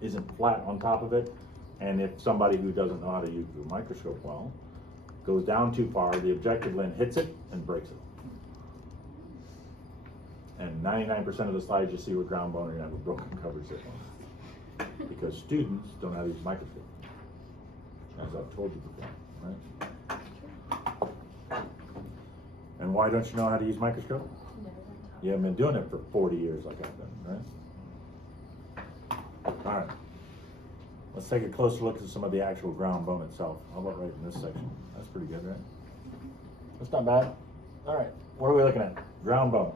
isn't flat on top of it. And if somebody who doesn't know how to use the microscope well goes down too far, the objective lens hits it and breaks it. And 99% of the slides you see with ground bone are gonna have a broken cover slip on it. Because students don't know how to use microscope. As I've told you before, right? And why don't you know how to use microscope? You haven't been doing it for 40 years like I've done, right? All right. Let's take a closer look at some of the actual ground bone itself. How about right in this section? That's pretty good, right? That's not bad. All right. What are we looking at? Ground bone.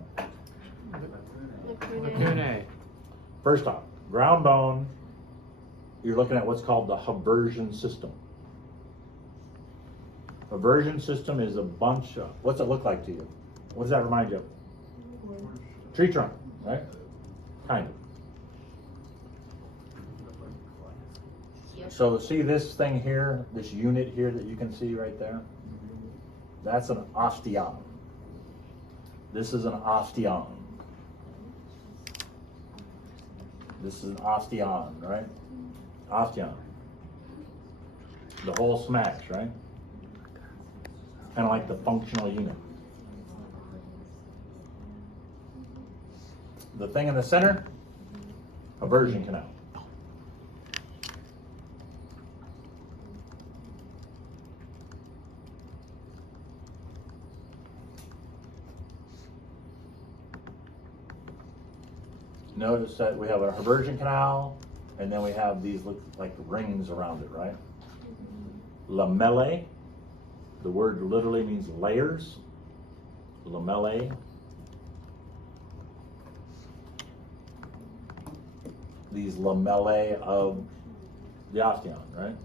Lacunae. First off, ground bone, you're looking at what's called the Haversian system. Haversian system is a bunch of, what's it look like to you? What does that remind you of? Tree trunk, right? Kind of. So see this thing here, this unit here that you can see right there? That's an osteon. This is an osteon. This is an osteon, right? Osteon. The whole smash, right? Kind of like the functional unit. The thing in the center, Haversian canal. Notice that we have a Haversian canal and then we have these look like rings around it, right? Lamellae, the word literally means layers. Lamellae. These lamellae of the osteon, right?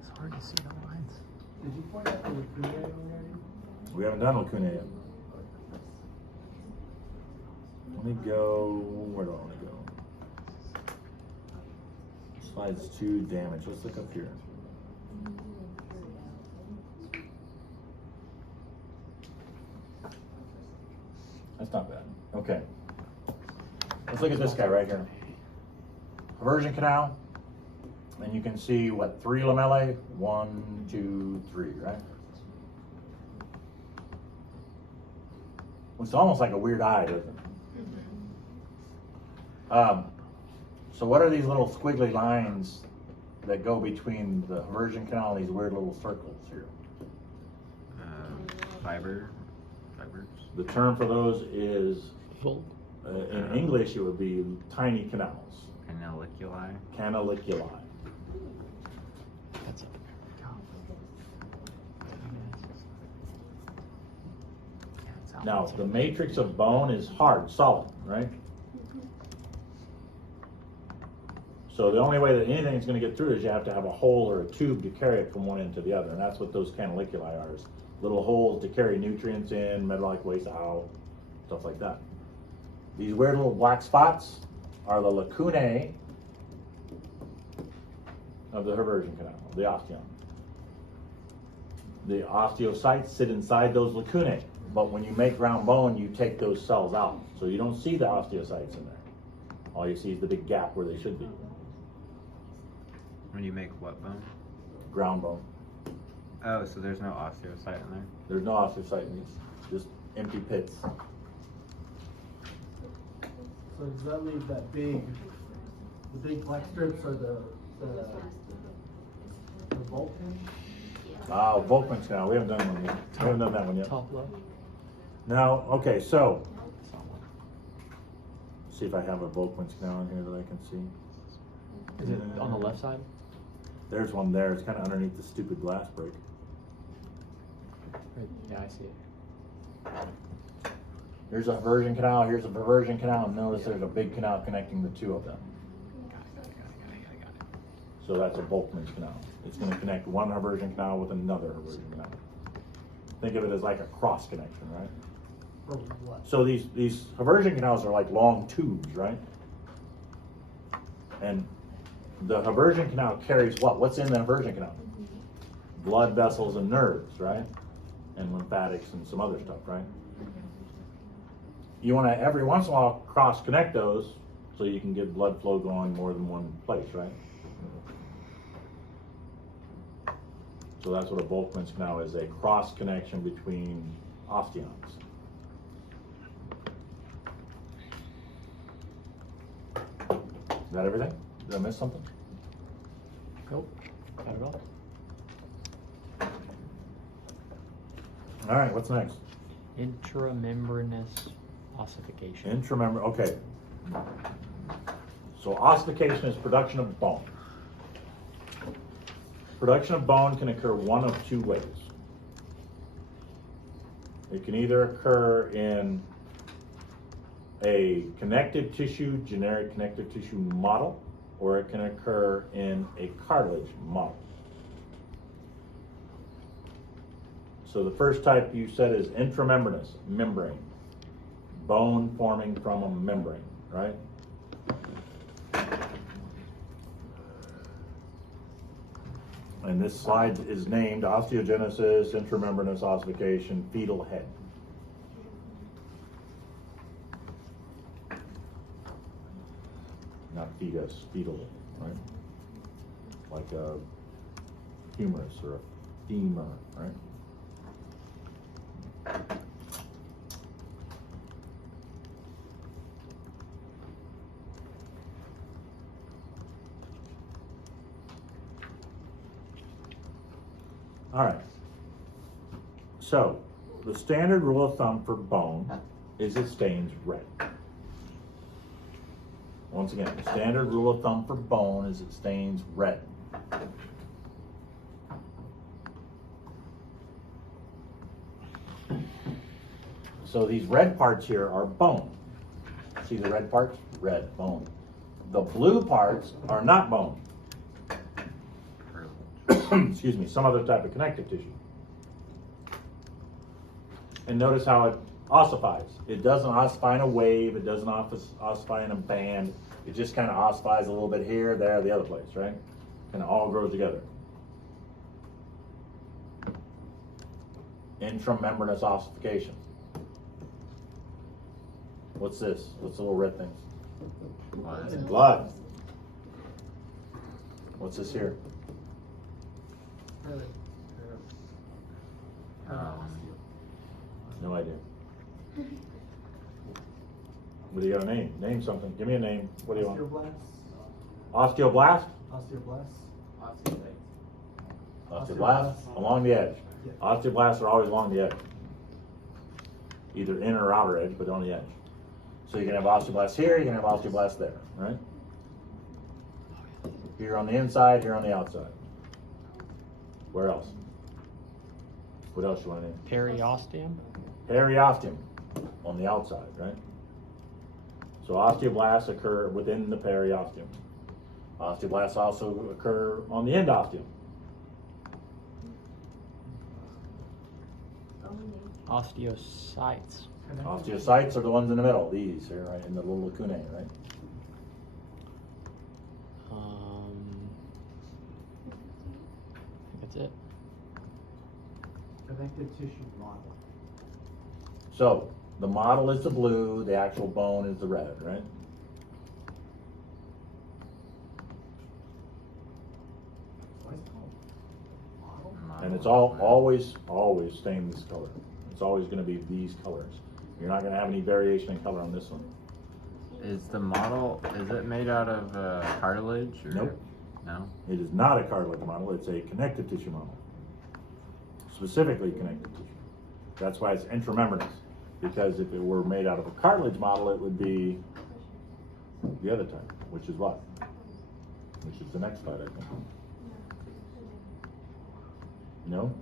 It's hard to see the lines. Did you point out the lacunae already? We haven't done lacunae yet. Let me go, where do I want to go? Slide's too damaged. Let's look up here. That's not bad. Okay. Let's look at this guy right here. Haversian canal. And you can see what, 3 lamellae? 1, 2, 3, right? It's almost like a weird eye, doesn't it? So what are these little squiggly lines that go between the Haversian canal and these weird little circles here? Fibers. The term for those is, Fold. in English, it would be tiny canals. Canaliculi. Canaliculi. That's it. Now, the matrix of bone is hard, solid, right? So the only way that anything is going to get through is you have to have a hole or a tube to carry it from one end to the other, and that's what those canaliculi are, is little holes to carry nutrients in, metabolic waste out, stuff like that. These weird little black spots are the lacunae of the Haversian canal, the osteon. The osteocytes sit inside those lacunae, but when you make ground bone, you take those cells out. So you don't see the osteocytes in there. All you see is the big gap where they should be. When you make what bone? Ground bone. Oh, so there's no osteocyte in there? There's no osteocyte in these, just empty pits. So does that leave that the big black strips are the Vulcan? Volkmann's canal, we haven't done one yet. We haven't done that one yet. Top left. Now, okay, so, see if I have a Volkmann's canal in here that I can see. Is it on the left side? There's one there, it's kind of underneath the stupid glass break. Right. Yeah, I see it. Here's a Haversian canal, here's a Haversian canal, and notice there's a big canal connecting the two of them. Got it. So that's a Volkmann's canal. It's going to connect one Haversian canal with another Haversian canal. Think of it as like a cross connection, right? For what? So these Haversian canals are like long tubes, right? And the Haversian canal carries what? What's in the Haversian canal? Blood vessels and nerves, right? And lymphatics and some other stuff, right? You want to every once in a while cross connect those so you can get blood flow going more than one place, right? So that's what a Volkmann's canal is, a cross connection between osteons. Is that everything? Did I miss something? Nope. Not at all. All right, what's next? Intramembranous ossification. Okay. So ossification is production of bone. Production of bone can occur one of two ways. It can either occur in a connective tissue, generic connective tissue model, or it can occur in a cartilage model. So the first type you said is intramembranous, membrane. Bone forming from a membrane, right? And this slide is named Osteogenesis, Intramembranous Ossification, Fetal Head. Not fetus, fetal, right? Like a humerus or a femur, right? All right. So, the standard rule of thumb for bone is it stains red. Once again, the standard rule of thumb for bone is it stains red. So these red parts here are bone. See the red parts? Red, bone. The blue parts are not bone. Excuse me, some other type of connective tissue. And notice how it ossifies. It doesn't ossify in a wave, it doesn't ossify in a band. It just kind of ossifies a little bit here, there, the other place, right? And it all grows together. Intramembranous ossification. What's this? What's the little red things? Blood. Blood. What's this here? No idea. What do you got to name? Name something. Give me a name. What do you want? Osteoblast. Osteoblast? Osteoblast. Osteoblast along the edge. Yeah. Osteoblasts are always along the edge. Either inner or outer edge, but on the edge. So you can have osteoblasts here, you can have osteoblasts there, right? Here on the inside, here on the outside. Where else? What else you want to name? Periosteum? Periosteum on the outside, right? So osteoblasts occur within the periosteum. Osteoblasts also occur on the endosteum. Osteocytes. Osteocytes are the ones in the middle, these here, right, in the little lacunae, right? I think that's it. Connective tissue model. So, the model is the blue, the actual bone is the red, right? Why is it called model? And it's always staying this color. It's always gonna be these colors. You're not gonna have any variation in color on this one. Is the model, is it made out of cartilage? Or? Nope. No? It is not a cartilage model, it's a connective tissue model. Specifically connective tissue. That's why it's intramembranous. Because if it were made out of a cartilage model, it would be the other type, which is what? Which is the next slide, I think. No?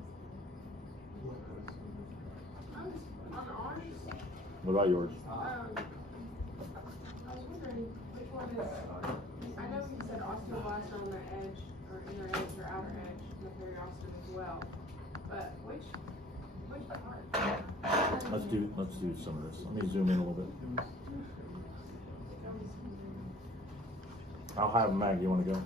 On ours, What about yours? I was wondering which one is, I know you said osteoblasts are on the edge, or inner edge, or outer edge, and the periosteum as well, but which part? Let's do some of this. Let me zoom in a little bit. How high of a mag do you want to go?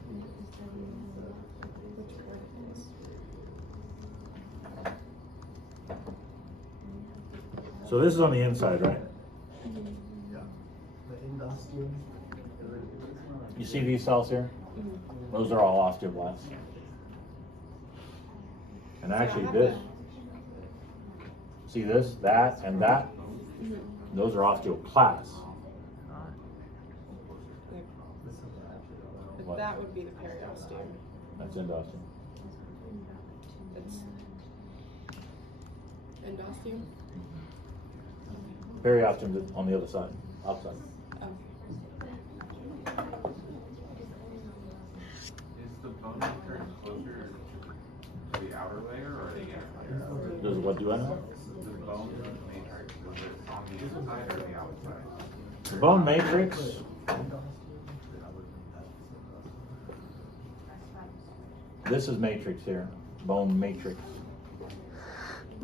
So this is on the inside, right? Yeah. The endosteum. You see these cells here? Those are all osteoblasts. And actually this, see this, that, and that? Those are osteoclasts. What? That would be the periosteum. That's endosteum. It's endosteum? Periosteum is on the other side, outside. Oh. Is the bone matrix closer to the outer layer or the inner layer? Does what do I know? The bone matrix, is it on the inside or the outside? The bone matrix, this is matrix here, bone matrix.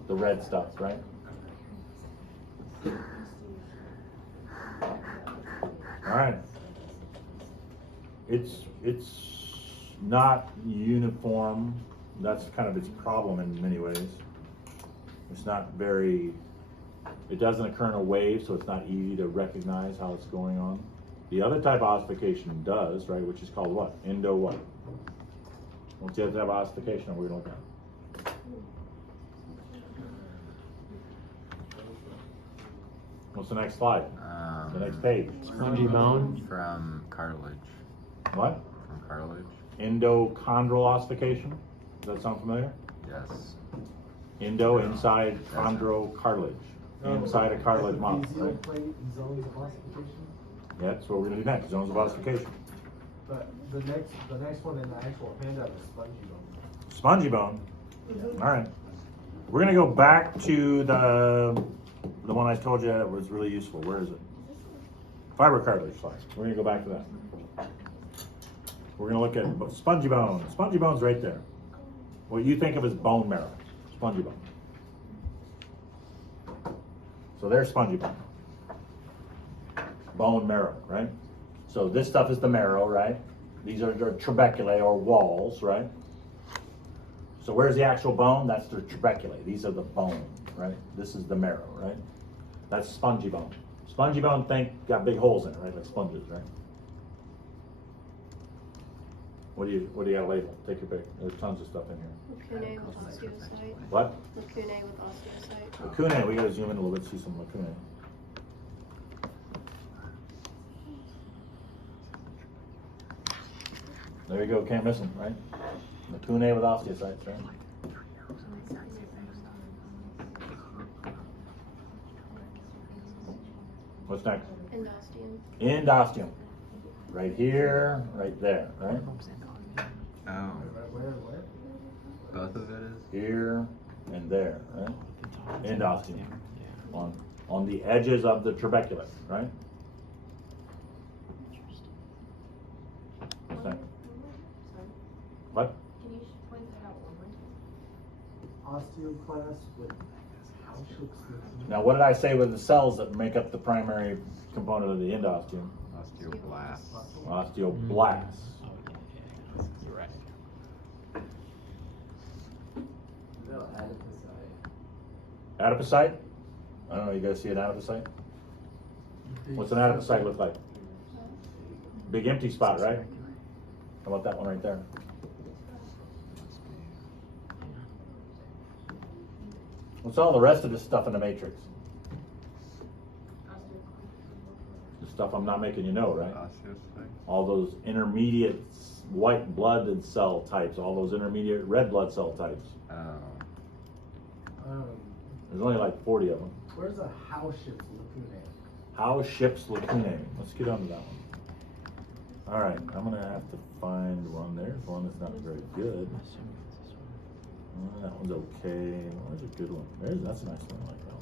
The red stuff, right? All right. It's not uniform. That's kind of its problem in many ways. It's not very, it doesn't occur in a wave, so it's not easy to recognize how it's going on. The other type of ossification does, right, which is called what? Endo what? What's the other type of ossification we're looking at? What's the next slide? The next page. Spongy bone. From cartilage. What? From cartilage. Endochondral ossification. Does that sound familiar? Yes. Endo, inside, chondro, cartilage. inside a cartilage model, Physical right? plate and zones of ossification. Yeah, that's what we're gonna do next, zones of ossification. But the next one in the actual handout is spongy bone. Spongy bone, all right. We're gonna go back to the one I told you that was really useful. Where is it? Fibrocartilage slide. We're gonna go back to that. We're gonna look at spongy bone. Spongy bone's right there. What you think of as bone marrow, spongy bone. So there's spongy bone. Bone marrow, right? So this stuff is the marrow, right? These are the trabeculae or walls, right? So where's the actual bone? That's the trabeculae. These are the bone, right? This is the marrow, right? That's spongy bone. Spongy bone, think, got big holes in it, right? Like sponges, right? What do you got to label? Take your pick. There's tons of stuff in here. Lacunae with osteocyte. What? Lacunae with osteocyte. Lacunae. We got to zoom in a little bit, see some lacunae. There you go. Can't miss them, right? Lacunae with osteocytes, right? What's next? Endosteum. Endosteum. Right here, right there, right? Oh, Where? both of it is? Here and there, right? Endosteum. On the edges of the trabecula, right? What's next? What? Can you point that out one more time? Osteoclast with Hauschiltz. Now, what did I say were the cells that make up the primary component of the endosteum? Osteoblast. Osteoblasts. You're right. Adipocyte? I don't know, you guys see an adipocyte? What's an adipocyte look like? Big empty spot, right? How about that one right there? What's all the rest of this stuff in the matrix? The stuff I'm not making you know, right? Osteocyte. All those intermediate white blood cell types, all those intermediate red blood cell types. Oh. There's only like 40 of them. Where's a Hauschiltz lacunae? Hauschiltz lacunae. Let's get onto that one. All right, I'm gonna have to find one. There's one that's not very good. That one's okay. Where's a good one? That's a nice one. I like that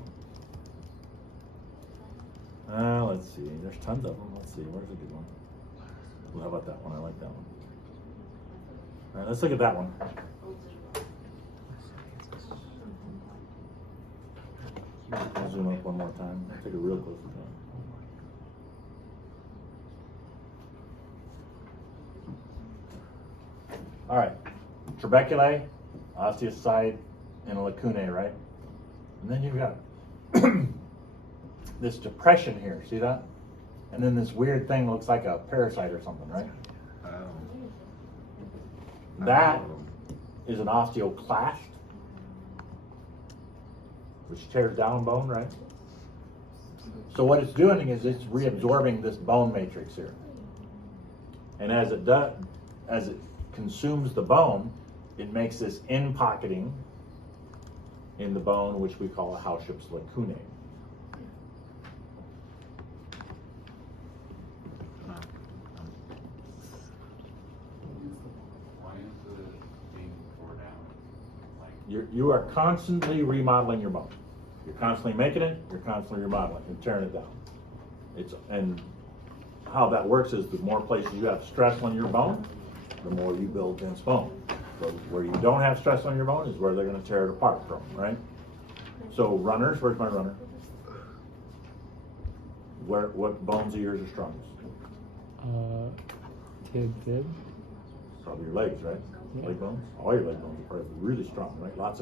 one. Let's see. There's tons of them. Let's see. Where's a good one? Well, how about that one? I like that one. All right, let's look at that one. I'll zoom up one more time. I'll take a real close look. All right, trabeculae, osteocyte, and lacunae, right? And then you've got this depression here, see that? And then this weird thing looks like a parasite or something, right? Oh. That is an osteoclast, which tears down bone, right? So what it's doing is it's reabsorbing this bone matrix here. And as it consumes the bone, it makes this in-pocketing in the bone, which we call a Hauschiltz lacunae. Why is it being tore down? Like, You are constantly remodeling your bone. You're constantly making it, you're constantly remodeling and tearing it down. And how that works is the more places you have stress on your bone, the more you build dense bone. So where you don't have stress on your bone is where they're going to tear it apart from, right? So runners, where's my runner? What bones of yours are strongest? Fib. Probably your legs, right? Yeah. Leg bones. All your leg bones are probably really strong, right? Lots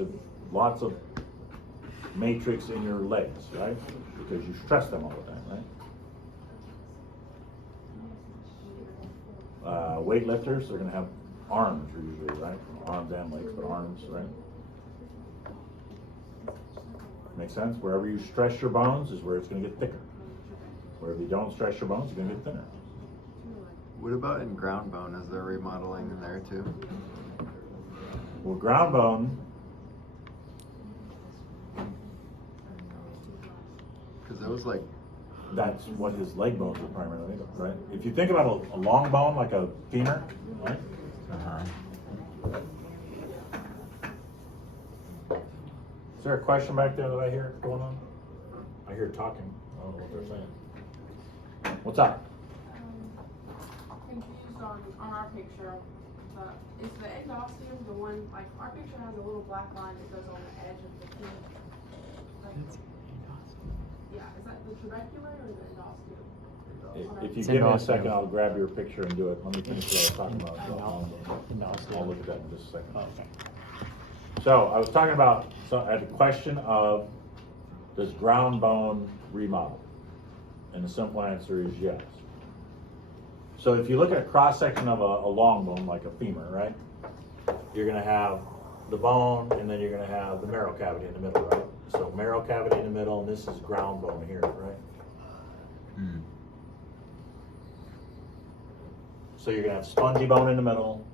of matrix in your legs, right? Because you stress them all the time, right? Weightlifters, they're going to have arms usually, right? Arms and legs, but arms, right? Make sense? Wherever you stress your bones is where it's going to get thicker. Wherever you don't stress your bones, it's going to get thinner. What about in ground bone? Is there remodeling in there too? Well, ground bone, those like That's what his leg bones are primarily made of, right? If you think about a long bone, like a femur, right? Is there a question back there that I hear going on? I hear talking. I don't know what they're saying. What's up? Confused on our picture. Is the endosteum the one, like, our picture has a little black line that goes on the edge of the teeth? Yeah, is that the trabecular or the endosteum? If you give me a second, I'll grab your picture and do it. Let me finish what I was talking about. I'll look at that in just a second. So I was talking about, so I had a question of, does ground bone remodel? And the simple answer is yes. So if you look at a cross section of a long bone, like a femur, right? You're gonna have the bone, and then you're gonna have the marrow cavity in the middle, right? So marrow cavity in the middle, and this is ground bone here, right? So you're gonna have spongy bone in the middle,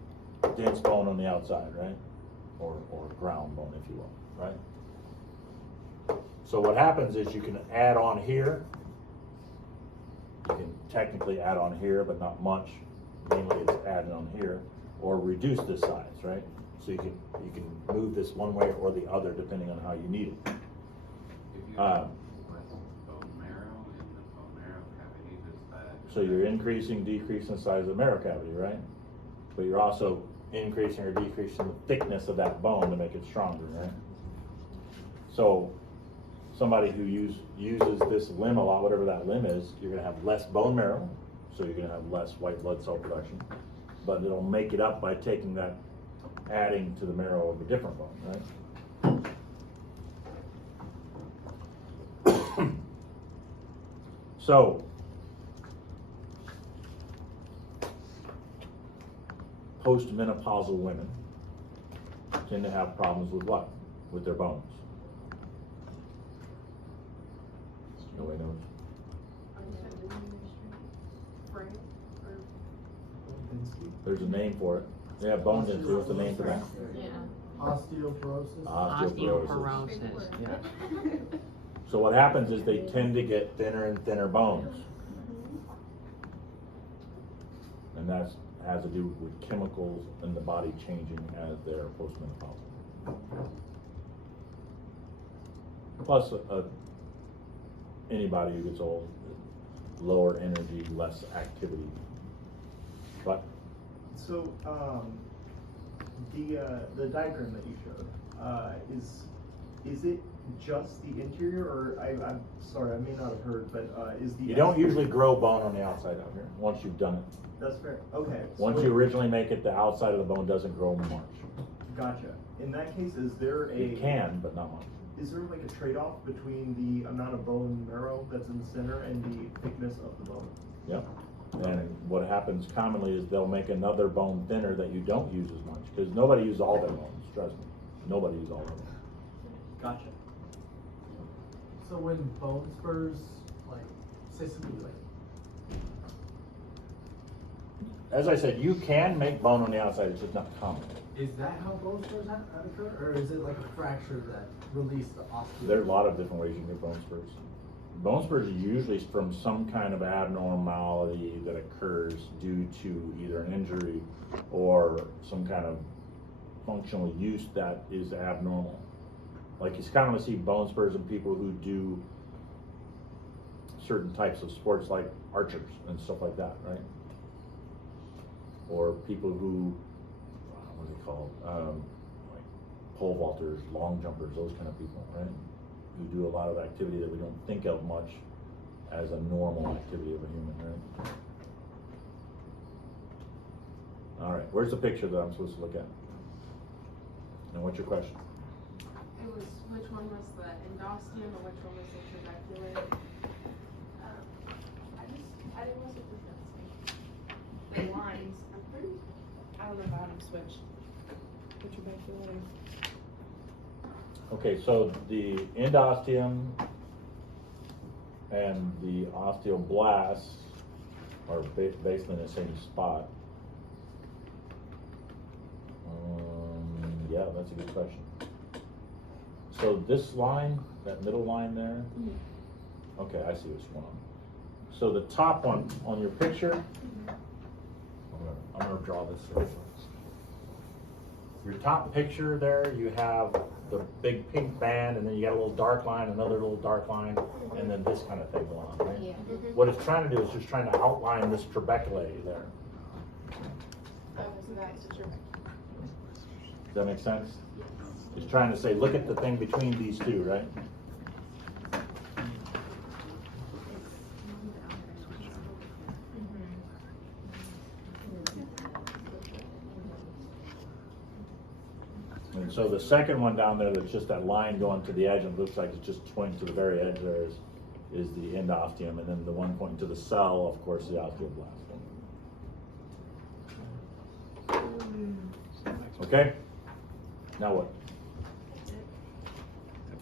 dense bone on the outside, right? Or ground bone, if you will, right? So what happens is you can add on here. You can technically add on here, but not much. Mainly it's added on here, or reduce this size, right? So you can move this one way or the other depending on how you need it. If you have less bone marrow in the bone marrow cavity, does that? So you're increasing, decreasing the size of the marrow cavity, right? But you're also increasing or decreasing the thickness of that bone to make it stronger, right? So somebody who uses this limb a lot, whatever that limb is, you're gonna have less bone marrow, so you're gonna have less white blood cell production, but it'll make it up by taking that, adding to the marrow of a different bone, right? So, postmenopausal women tend to have problems with what? With their bones. Nobody knows. There's a name for it. They have bone density. What's the name for that? Yeah. Osteoporosis. Osteoporosis, yeah. So what happens is they tend to get thinner and thinner bones. And that has to do with chemicals in the body changing as they're postmenopausal. Plus, anybody who gets old, lower energy, less activity. But So, the diagram that you showed, is it just the interior, or I'm sorry, I may not have heard, but is the you don't usually grow bone on the outside out here once you've done it. That's fair. Okay. Once you originally make it, the outside of the bone doesn't grow much. Gotcha. In that case, is there It can, but not much. Is there like a trade-off between the amount of bone marrow that's in the center and the thickness of the bone? Yep. And what happens commonly is they'll make another bone thinner that you don't use as much, because nobody uses all their bones, trust me. Nobody uses all their bones. Gotcha. So when bone spurs, like, say something like, As I said, you can make bone on the outside, it's just not common. is that how bone spurs occur, or is it like a fracture that released the osteoporosis? There are a lot of different ways you can get bone spurs. Bone spurs are usually from some kind of abnormality that occurs due to either an injury or some kind of functional use that is abnormal. Like you commonly see bone spurs in people who do certain types of sports like archers and stuff like that, right? Or people who, what are they called? Like pole vaulters, long jumpers, those kind of people, right? Who do a lot of activity that we don't think of much as a normal activity of a human, right? All right, where's the picture that I'm supposed to look at? And what's your question? It was, which one was the endosteum and which one was the trabecular? I didn't want to put the lines. I don't know how to switch. The trabecular. Okay, so the endosteum and the osteoblasts are basically in the same spot. Yeah, that's a good question. So this line, that middle line there, Okay, I see what's going on. So the top one on your picture, I'm gonna draw this here. Your top picture there, you have the big pink band, and then you got a little dark line, another little dark line, and then this kind of thing going on, right? Yeah. What it's trying to do is just trying to outline this trabeculae there. Okay, so that's the trabeculae. Does that make sense? It's trying to say, look at the thing between these two, right? And so the second one down there, that's just that line going to the edge, and it looks like it's just pointing to the very edge there, is the endosteum, and then the one pointing to the cell, of course, the osteoblast. Okay? Now what?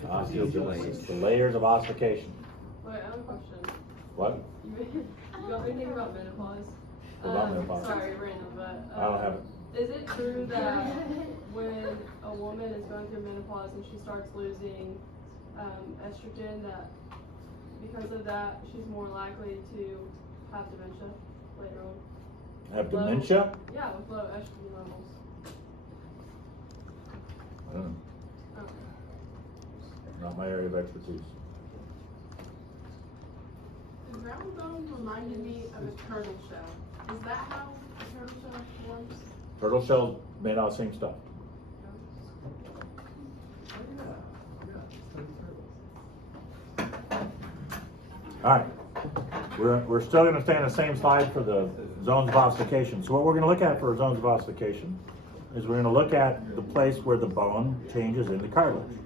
Osteogenesis, the layers of ossification. Wait, I have a question. What? You want me to think about menopause? What about menopause? Sorry, random, but. I don't have it. Is it true that when a woman is going through menopause and she starts losing estrogen, that because of that, she's more likely to have dementia later on? Have dementia? Yeah, with low estrogen levels. I don't know. Okay. Not my area of expertise. The round bone reminded me of a turtle shell. Is that how a turtle shell forms? Turtle shells made out of the same stuff. All right, we're still going to stay on the same slide for the zones of ossification. So what we're going to look at for zones of ossification is we're going to look at the place where the bone changes into cartilage.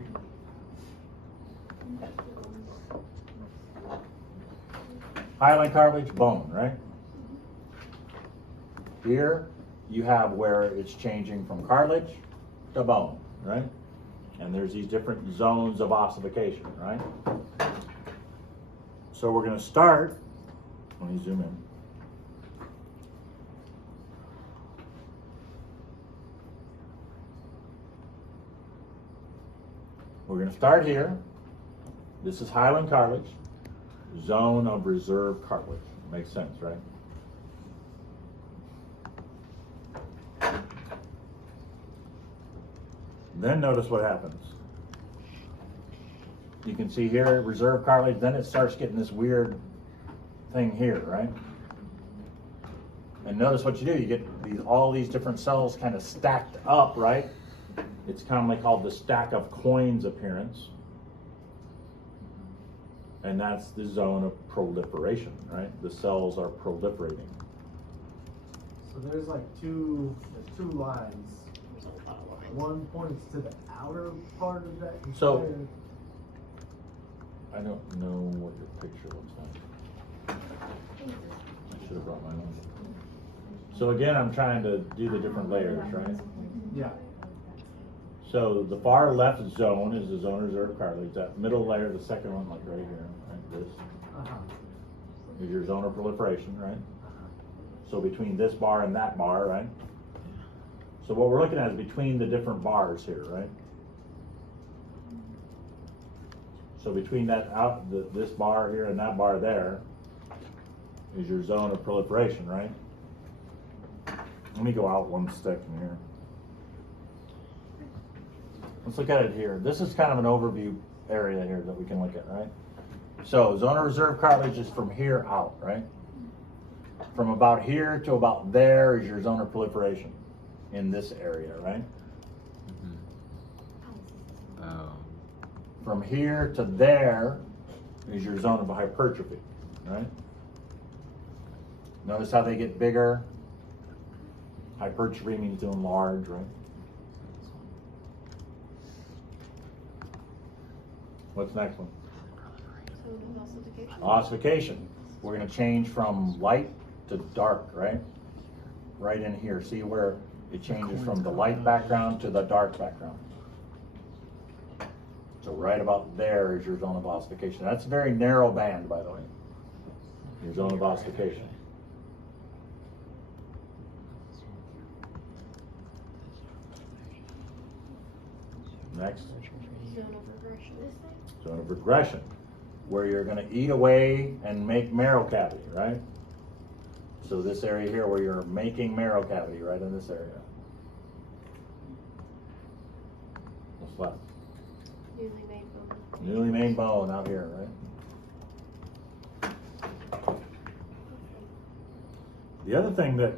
Hyaline cartilage, bone, right? Here you have where it's changing from cartilage to bone, right? And there's these different zones of ossification, right? So we're going to start, let me zoom in. We're going to start here. This is hyaline cartilage, zone of reserve cartilage. Makes sense, right? Then notice what happens. You can see here, reserve cartilage, then it starts getting this weird thing here, right? And notice what you do, you get all these different cells kind of stacked up, right? It's commonly called the stack of coins appearance. And that's the zone of proliferation, right? The cells are proliferating. So there's like two lines. One points to the outer part of that. So- entire- I don't know what your picture looks like. I should have brought my own. So again, I'm trying to do the different layers, right? Yeah. So the far left zone is the zone of reserve cartilage. That middle layer, the second one, like right here, right? This is your zone of proliferation, right? So between this bar and that bar, right? So what we're looking at is between the different bars here, right? So between that this bar here and that bar there is your zone of proliferation, right? Let me go out one stick in here. Let's look at it here. This is kind of an overview area here that we can look at, right? So zone of reserve cartilage is from here out, right? From about here to about there is your zone of proliferation in this area, right? Oh. From here to there is your zone of hypertrophy, right? Notice how they get bigger. Hypertrophy means to enlarge, right? What's the next one? Ossification. We're going to change from light to dark, right? Right in here. See where it changes from the light background to the dark background. So right about there is your zone of ossification. That's a very narrow band, by the way. Your zone of ossification. Next. Zone of regression. Zone of regression. where you're gonna eat away and make marrow cavity, right? So this area here where you're making marrow cavity, right in this area. What's left? Newly made bone. Newly made bone out here, right? The other thing that,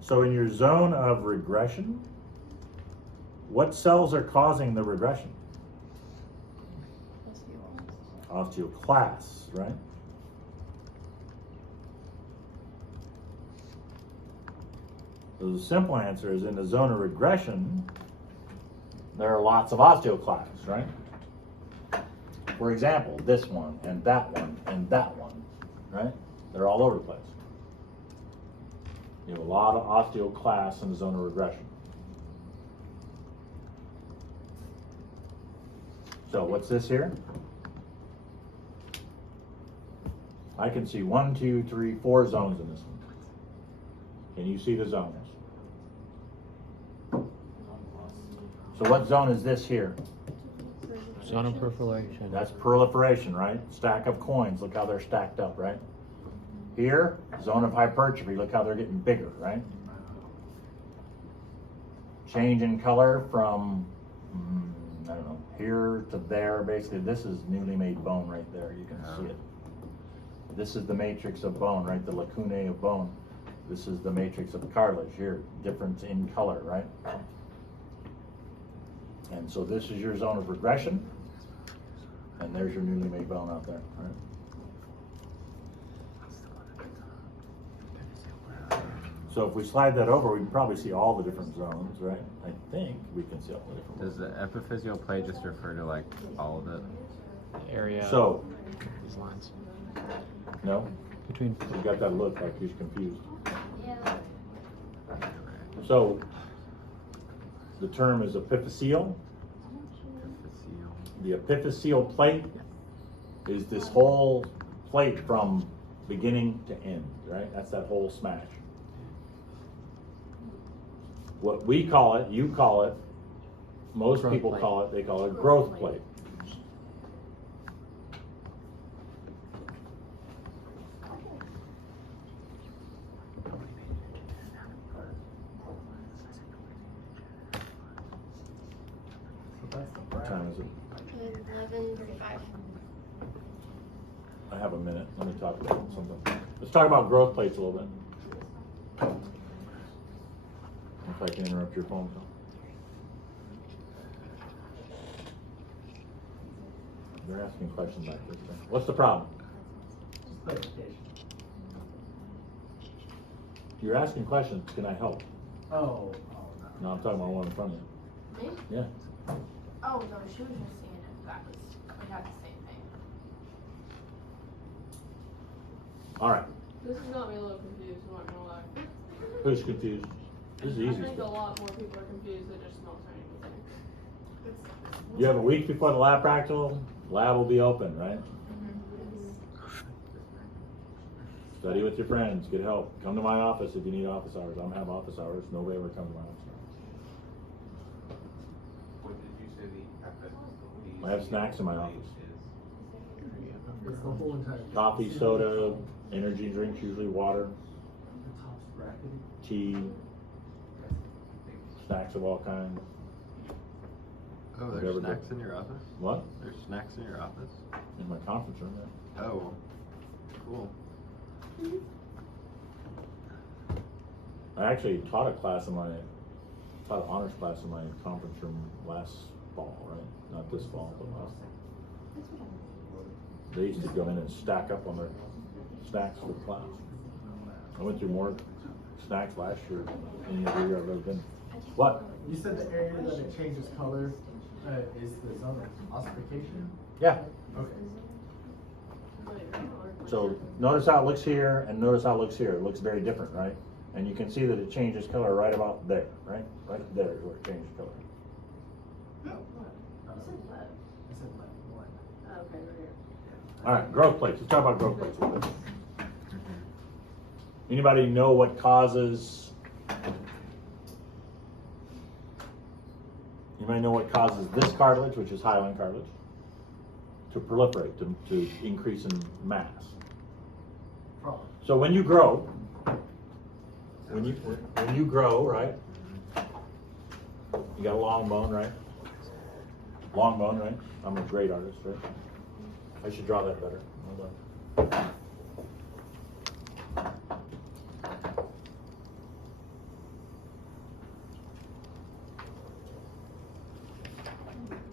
so in your zone of regression, what cells are causing the regression? Osteoclasts, right? So the simple answer is in the zone of regression, there are lots of osteoclasts, right? For example, this one and that one and that one, right? They're all over the place. You have a lot of osteoclasts in the zone of regression. So what's this here? I can see 1, 2, 3, 4 zones in this one. Can you see the zones? So what zone is this here? Zone of proliferation. That's proliferation, right? Stack of coins, look how they're stacked up, right? Here, zone of hypertrophy, look how they're getting bigger, right? Change in color from, I don't know, here to there, basically this is newly made bone right there, you can see it. This is the matrix of bone, right? The lacunae of bone. This is the matrix of cartilage here, difference in color, right? And so this is your zone of regression, and there's your newly made bone out there, right? So if we slide that over, we can probably see all the different zones, right? I think we can see all the different Does the epiphyseal plate just refer to like all of it? The area. So, these lines. no? Between. You got that look like he's confused. Yeah. So, the term is epiphyseal. The epiphyseal plate is this whole plate from beginning to end, right? That's that whole smash. What we call it, you call it, most Growth people plate. call it, they call it growth plate. What time is it? 11:35. I have a minute. Let me talk about something. Let's talk about growth plates a little bit. If I can interrupt your phone call. They're asking questions like this. What's the problem? Just clarification. You're asking questions. Can I help? Oh, No, I'm talking about one in front of you. Me? Yeah. Oh, no, she was just seeing if that was, we had the same thing. All right. This has got me a little confused, I'm not gonna lie. Who's confused? This is I easy think a stuff. lot more people are confused than just not saying anything. You have a week before the lab practical. Lab will be open, right? Study with your friends. Get help. Come to my office if you need office hours. I don't have office hours. Nobody ever comes to my office hours. What did you say the I have snacks in my office. it's the whole entire. Coffee, soda, energy drinks, usually water, The top's bracketed. tea, snacks of all kinds. Oh, Whatever there's the- snacks in your office? What? There's snacks in your office? In my conference room, yeah. Oh, cool. I actually taught an honors class in my conference room last fall, right? Not this fall, but last fall. They used to go in and stack up on their snacks for the class. I went through more snacks last year than any other year I've ever been. What? You said the area that it changes color is the zone of ossification? Yeah. Okay. So notice how it looks here and notice how it looks here. It looks very different, right? And you can see that it changes color right about there, right? Right there is where it changes color. I said left one. Okay, right here. All right, growth plates. Let's talk about growth plates a little bit. Anybody know what causes? Anybody know what causes this cartilage, which is hyaline cartilage? to proliferate, to increase in mass. Probably. So when you grow, when you grow, right? You got a long bone, right? Long bone, right? I'm a great artist, right? I should draw that better. Hold on.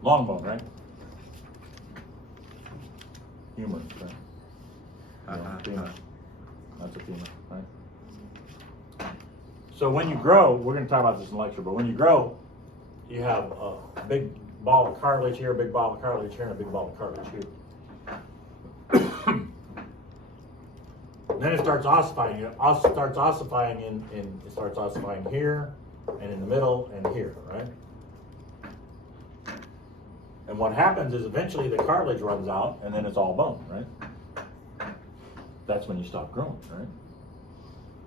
Long bone, right? Humerus, right? Femur. That's a femur, right? So when you grow, we're going to talk about this in the lecture, but when you grow, you have a big ball of cartilage here, a big ball of cartilage here, and a big ball of cartilage here. Then it starts ossifying. It starts ossifying it starts ossifying here, and in the middle, and here, right? And what happens is eventually the cartilage runs out, and then it's all bone, right? That's when you stop growing,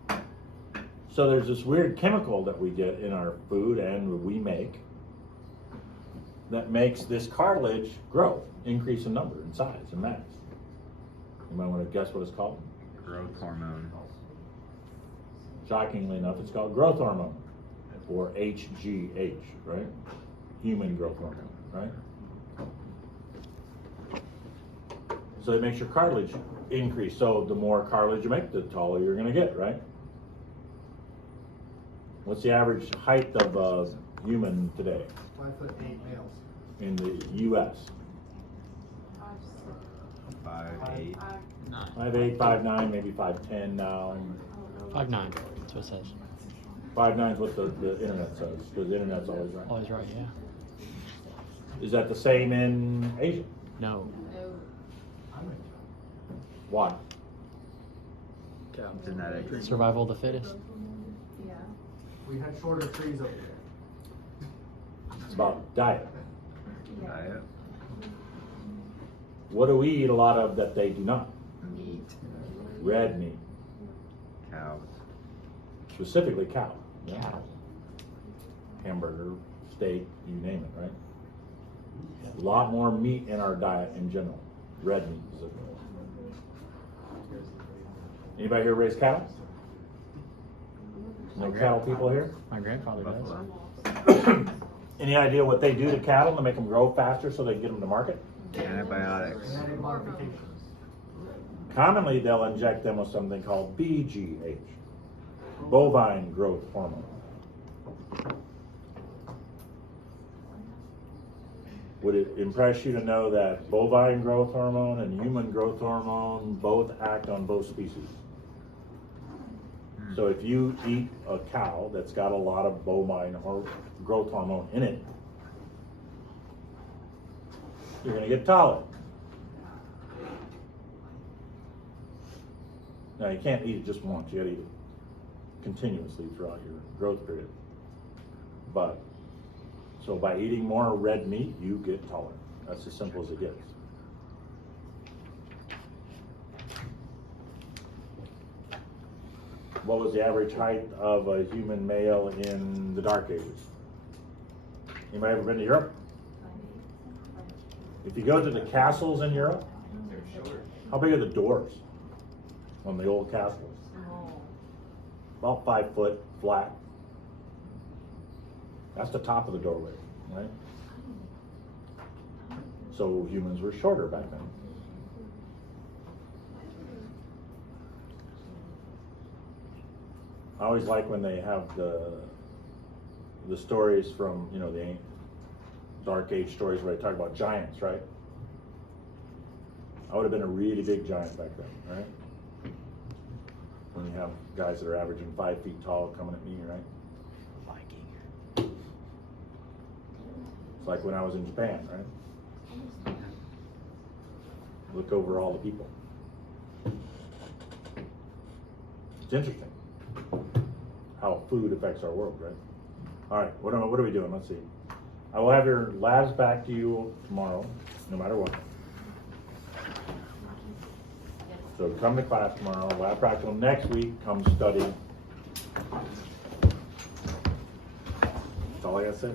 right? So there's this weird chemical that we get in our food and we make that makes this cartilage grow, increase in number, in size, and mass. You might want to guess what it's called? Growth hormone. Shockingly enough, it's called growth hormone, or HGH, right? Human growth hormone, right? So it makes your cartilage increase. So the more cartilage you make, the taller you're going to get, right? What's the average height of a human today 5'8" males. in the U.S.? 5'8". 5'8", 5'9", maybe 5'10" now. 5'9", that's what it says. 5'9" is what the internet says, because the internet's always right. Always right, yeah. Is that the same in Asia? No. Why? Genetics. Survival of the fittest. Yeah. We had shorter trees over there. It's about diet. Diet. What do we eat a lot of that they do not? Meat. Red meat, Cows. specifically cow. Yeah. Cattle. Hamburger, steak, you name it, right? A lot more meat in our diet in general. Red meat specifically. Anybody here raise cattle? No cattle people here? My grandfather does. Buffalo. Any idea what they do to cattle to make them grow faster so they can get them to market? Antibiotics. Genetic modifications. Commonly, they'll inject them with something called BGH, bovine growth hormone. Would it impress you to know that bovine growth hormone and human growth hormone both act on both species? So if you eat a cow that's got a lot of bovine growth hormone in it, you're going to get taller. Now you can't eat it just once, you got to eat it continuously throughout your growth period. But, so by eating more red meat, you get taller. That's as simple as it gets. What was the average height of a human male in the Dark Ages? Anybody ever been to Europe? If you go to the castles in Europe, how big are the doors on the old castles? About 5 foot flat. That's the top of the doorway, right? So humans were shorter back then. I always like when they have the stories from, you know, the Dark Age stories where they talk about giants, right? I would have been a really big giant back then, right? When you have guys that are averaging 5 feet tall coming at me, right? Viking. It's like when I was in Japan, right? Look over all the people. It's interesting how food affects our world, right? All right, what are we doing? Let's see. I will have your labs back to you tomorrow, no matter what. So come to class tomorrow, lab practical. Next week, come study. That's all I gotta say.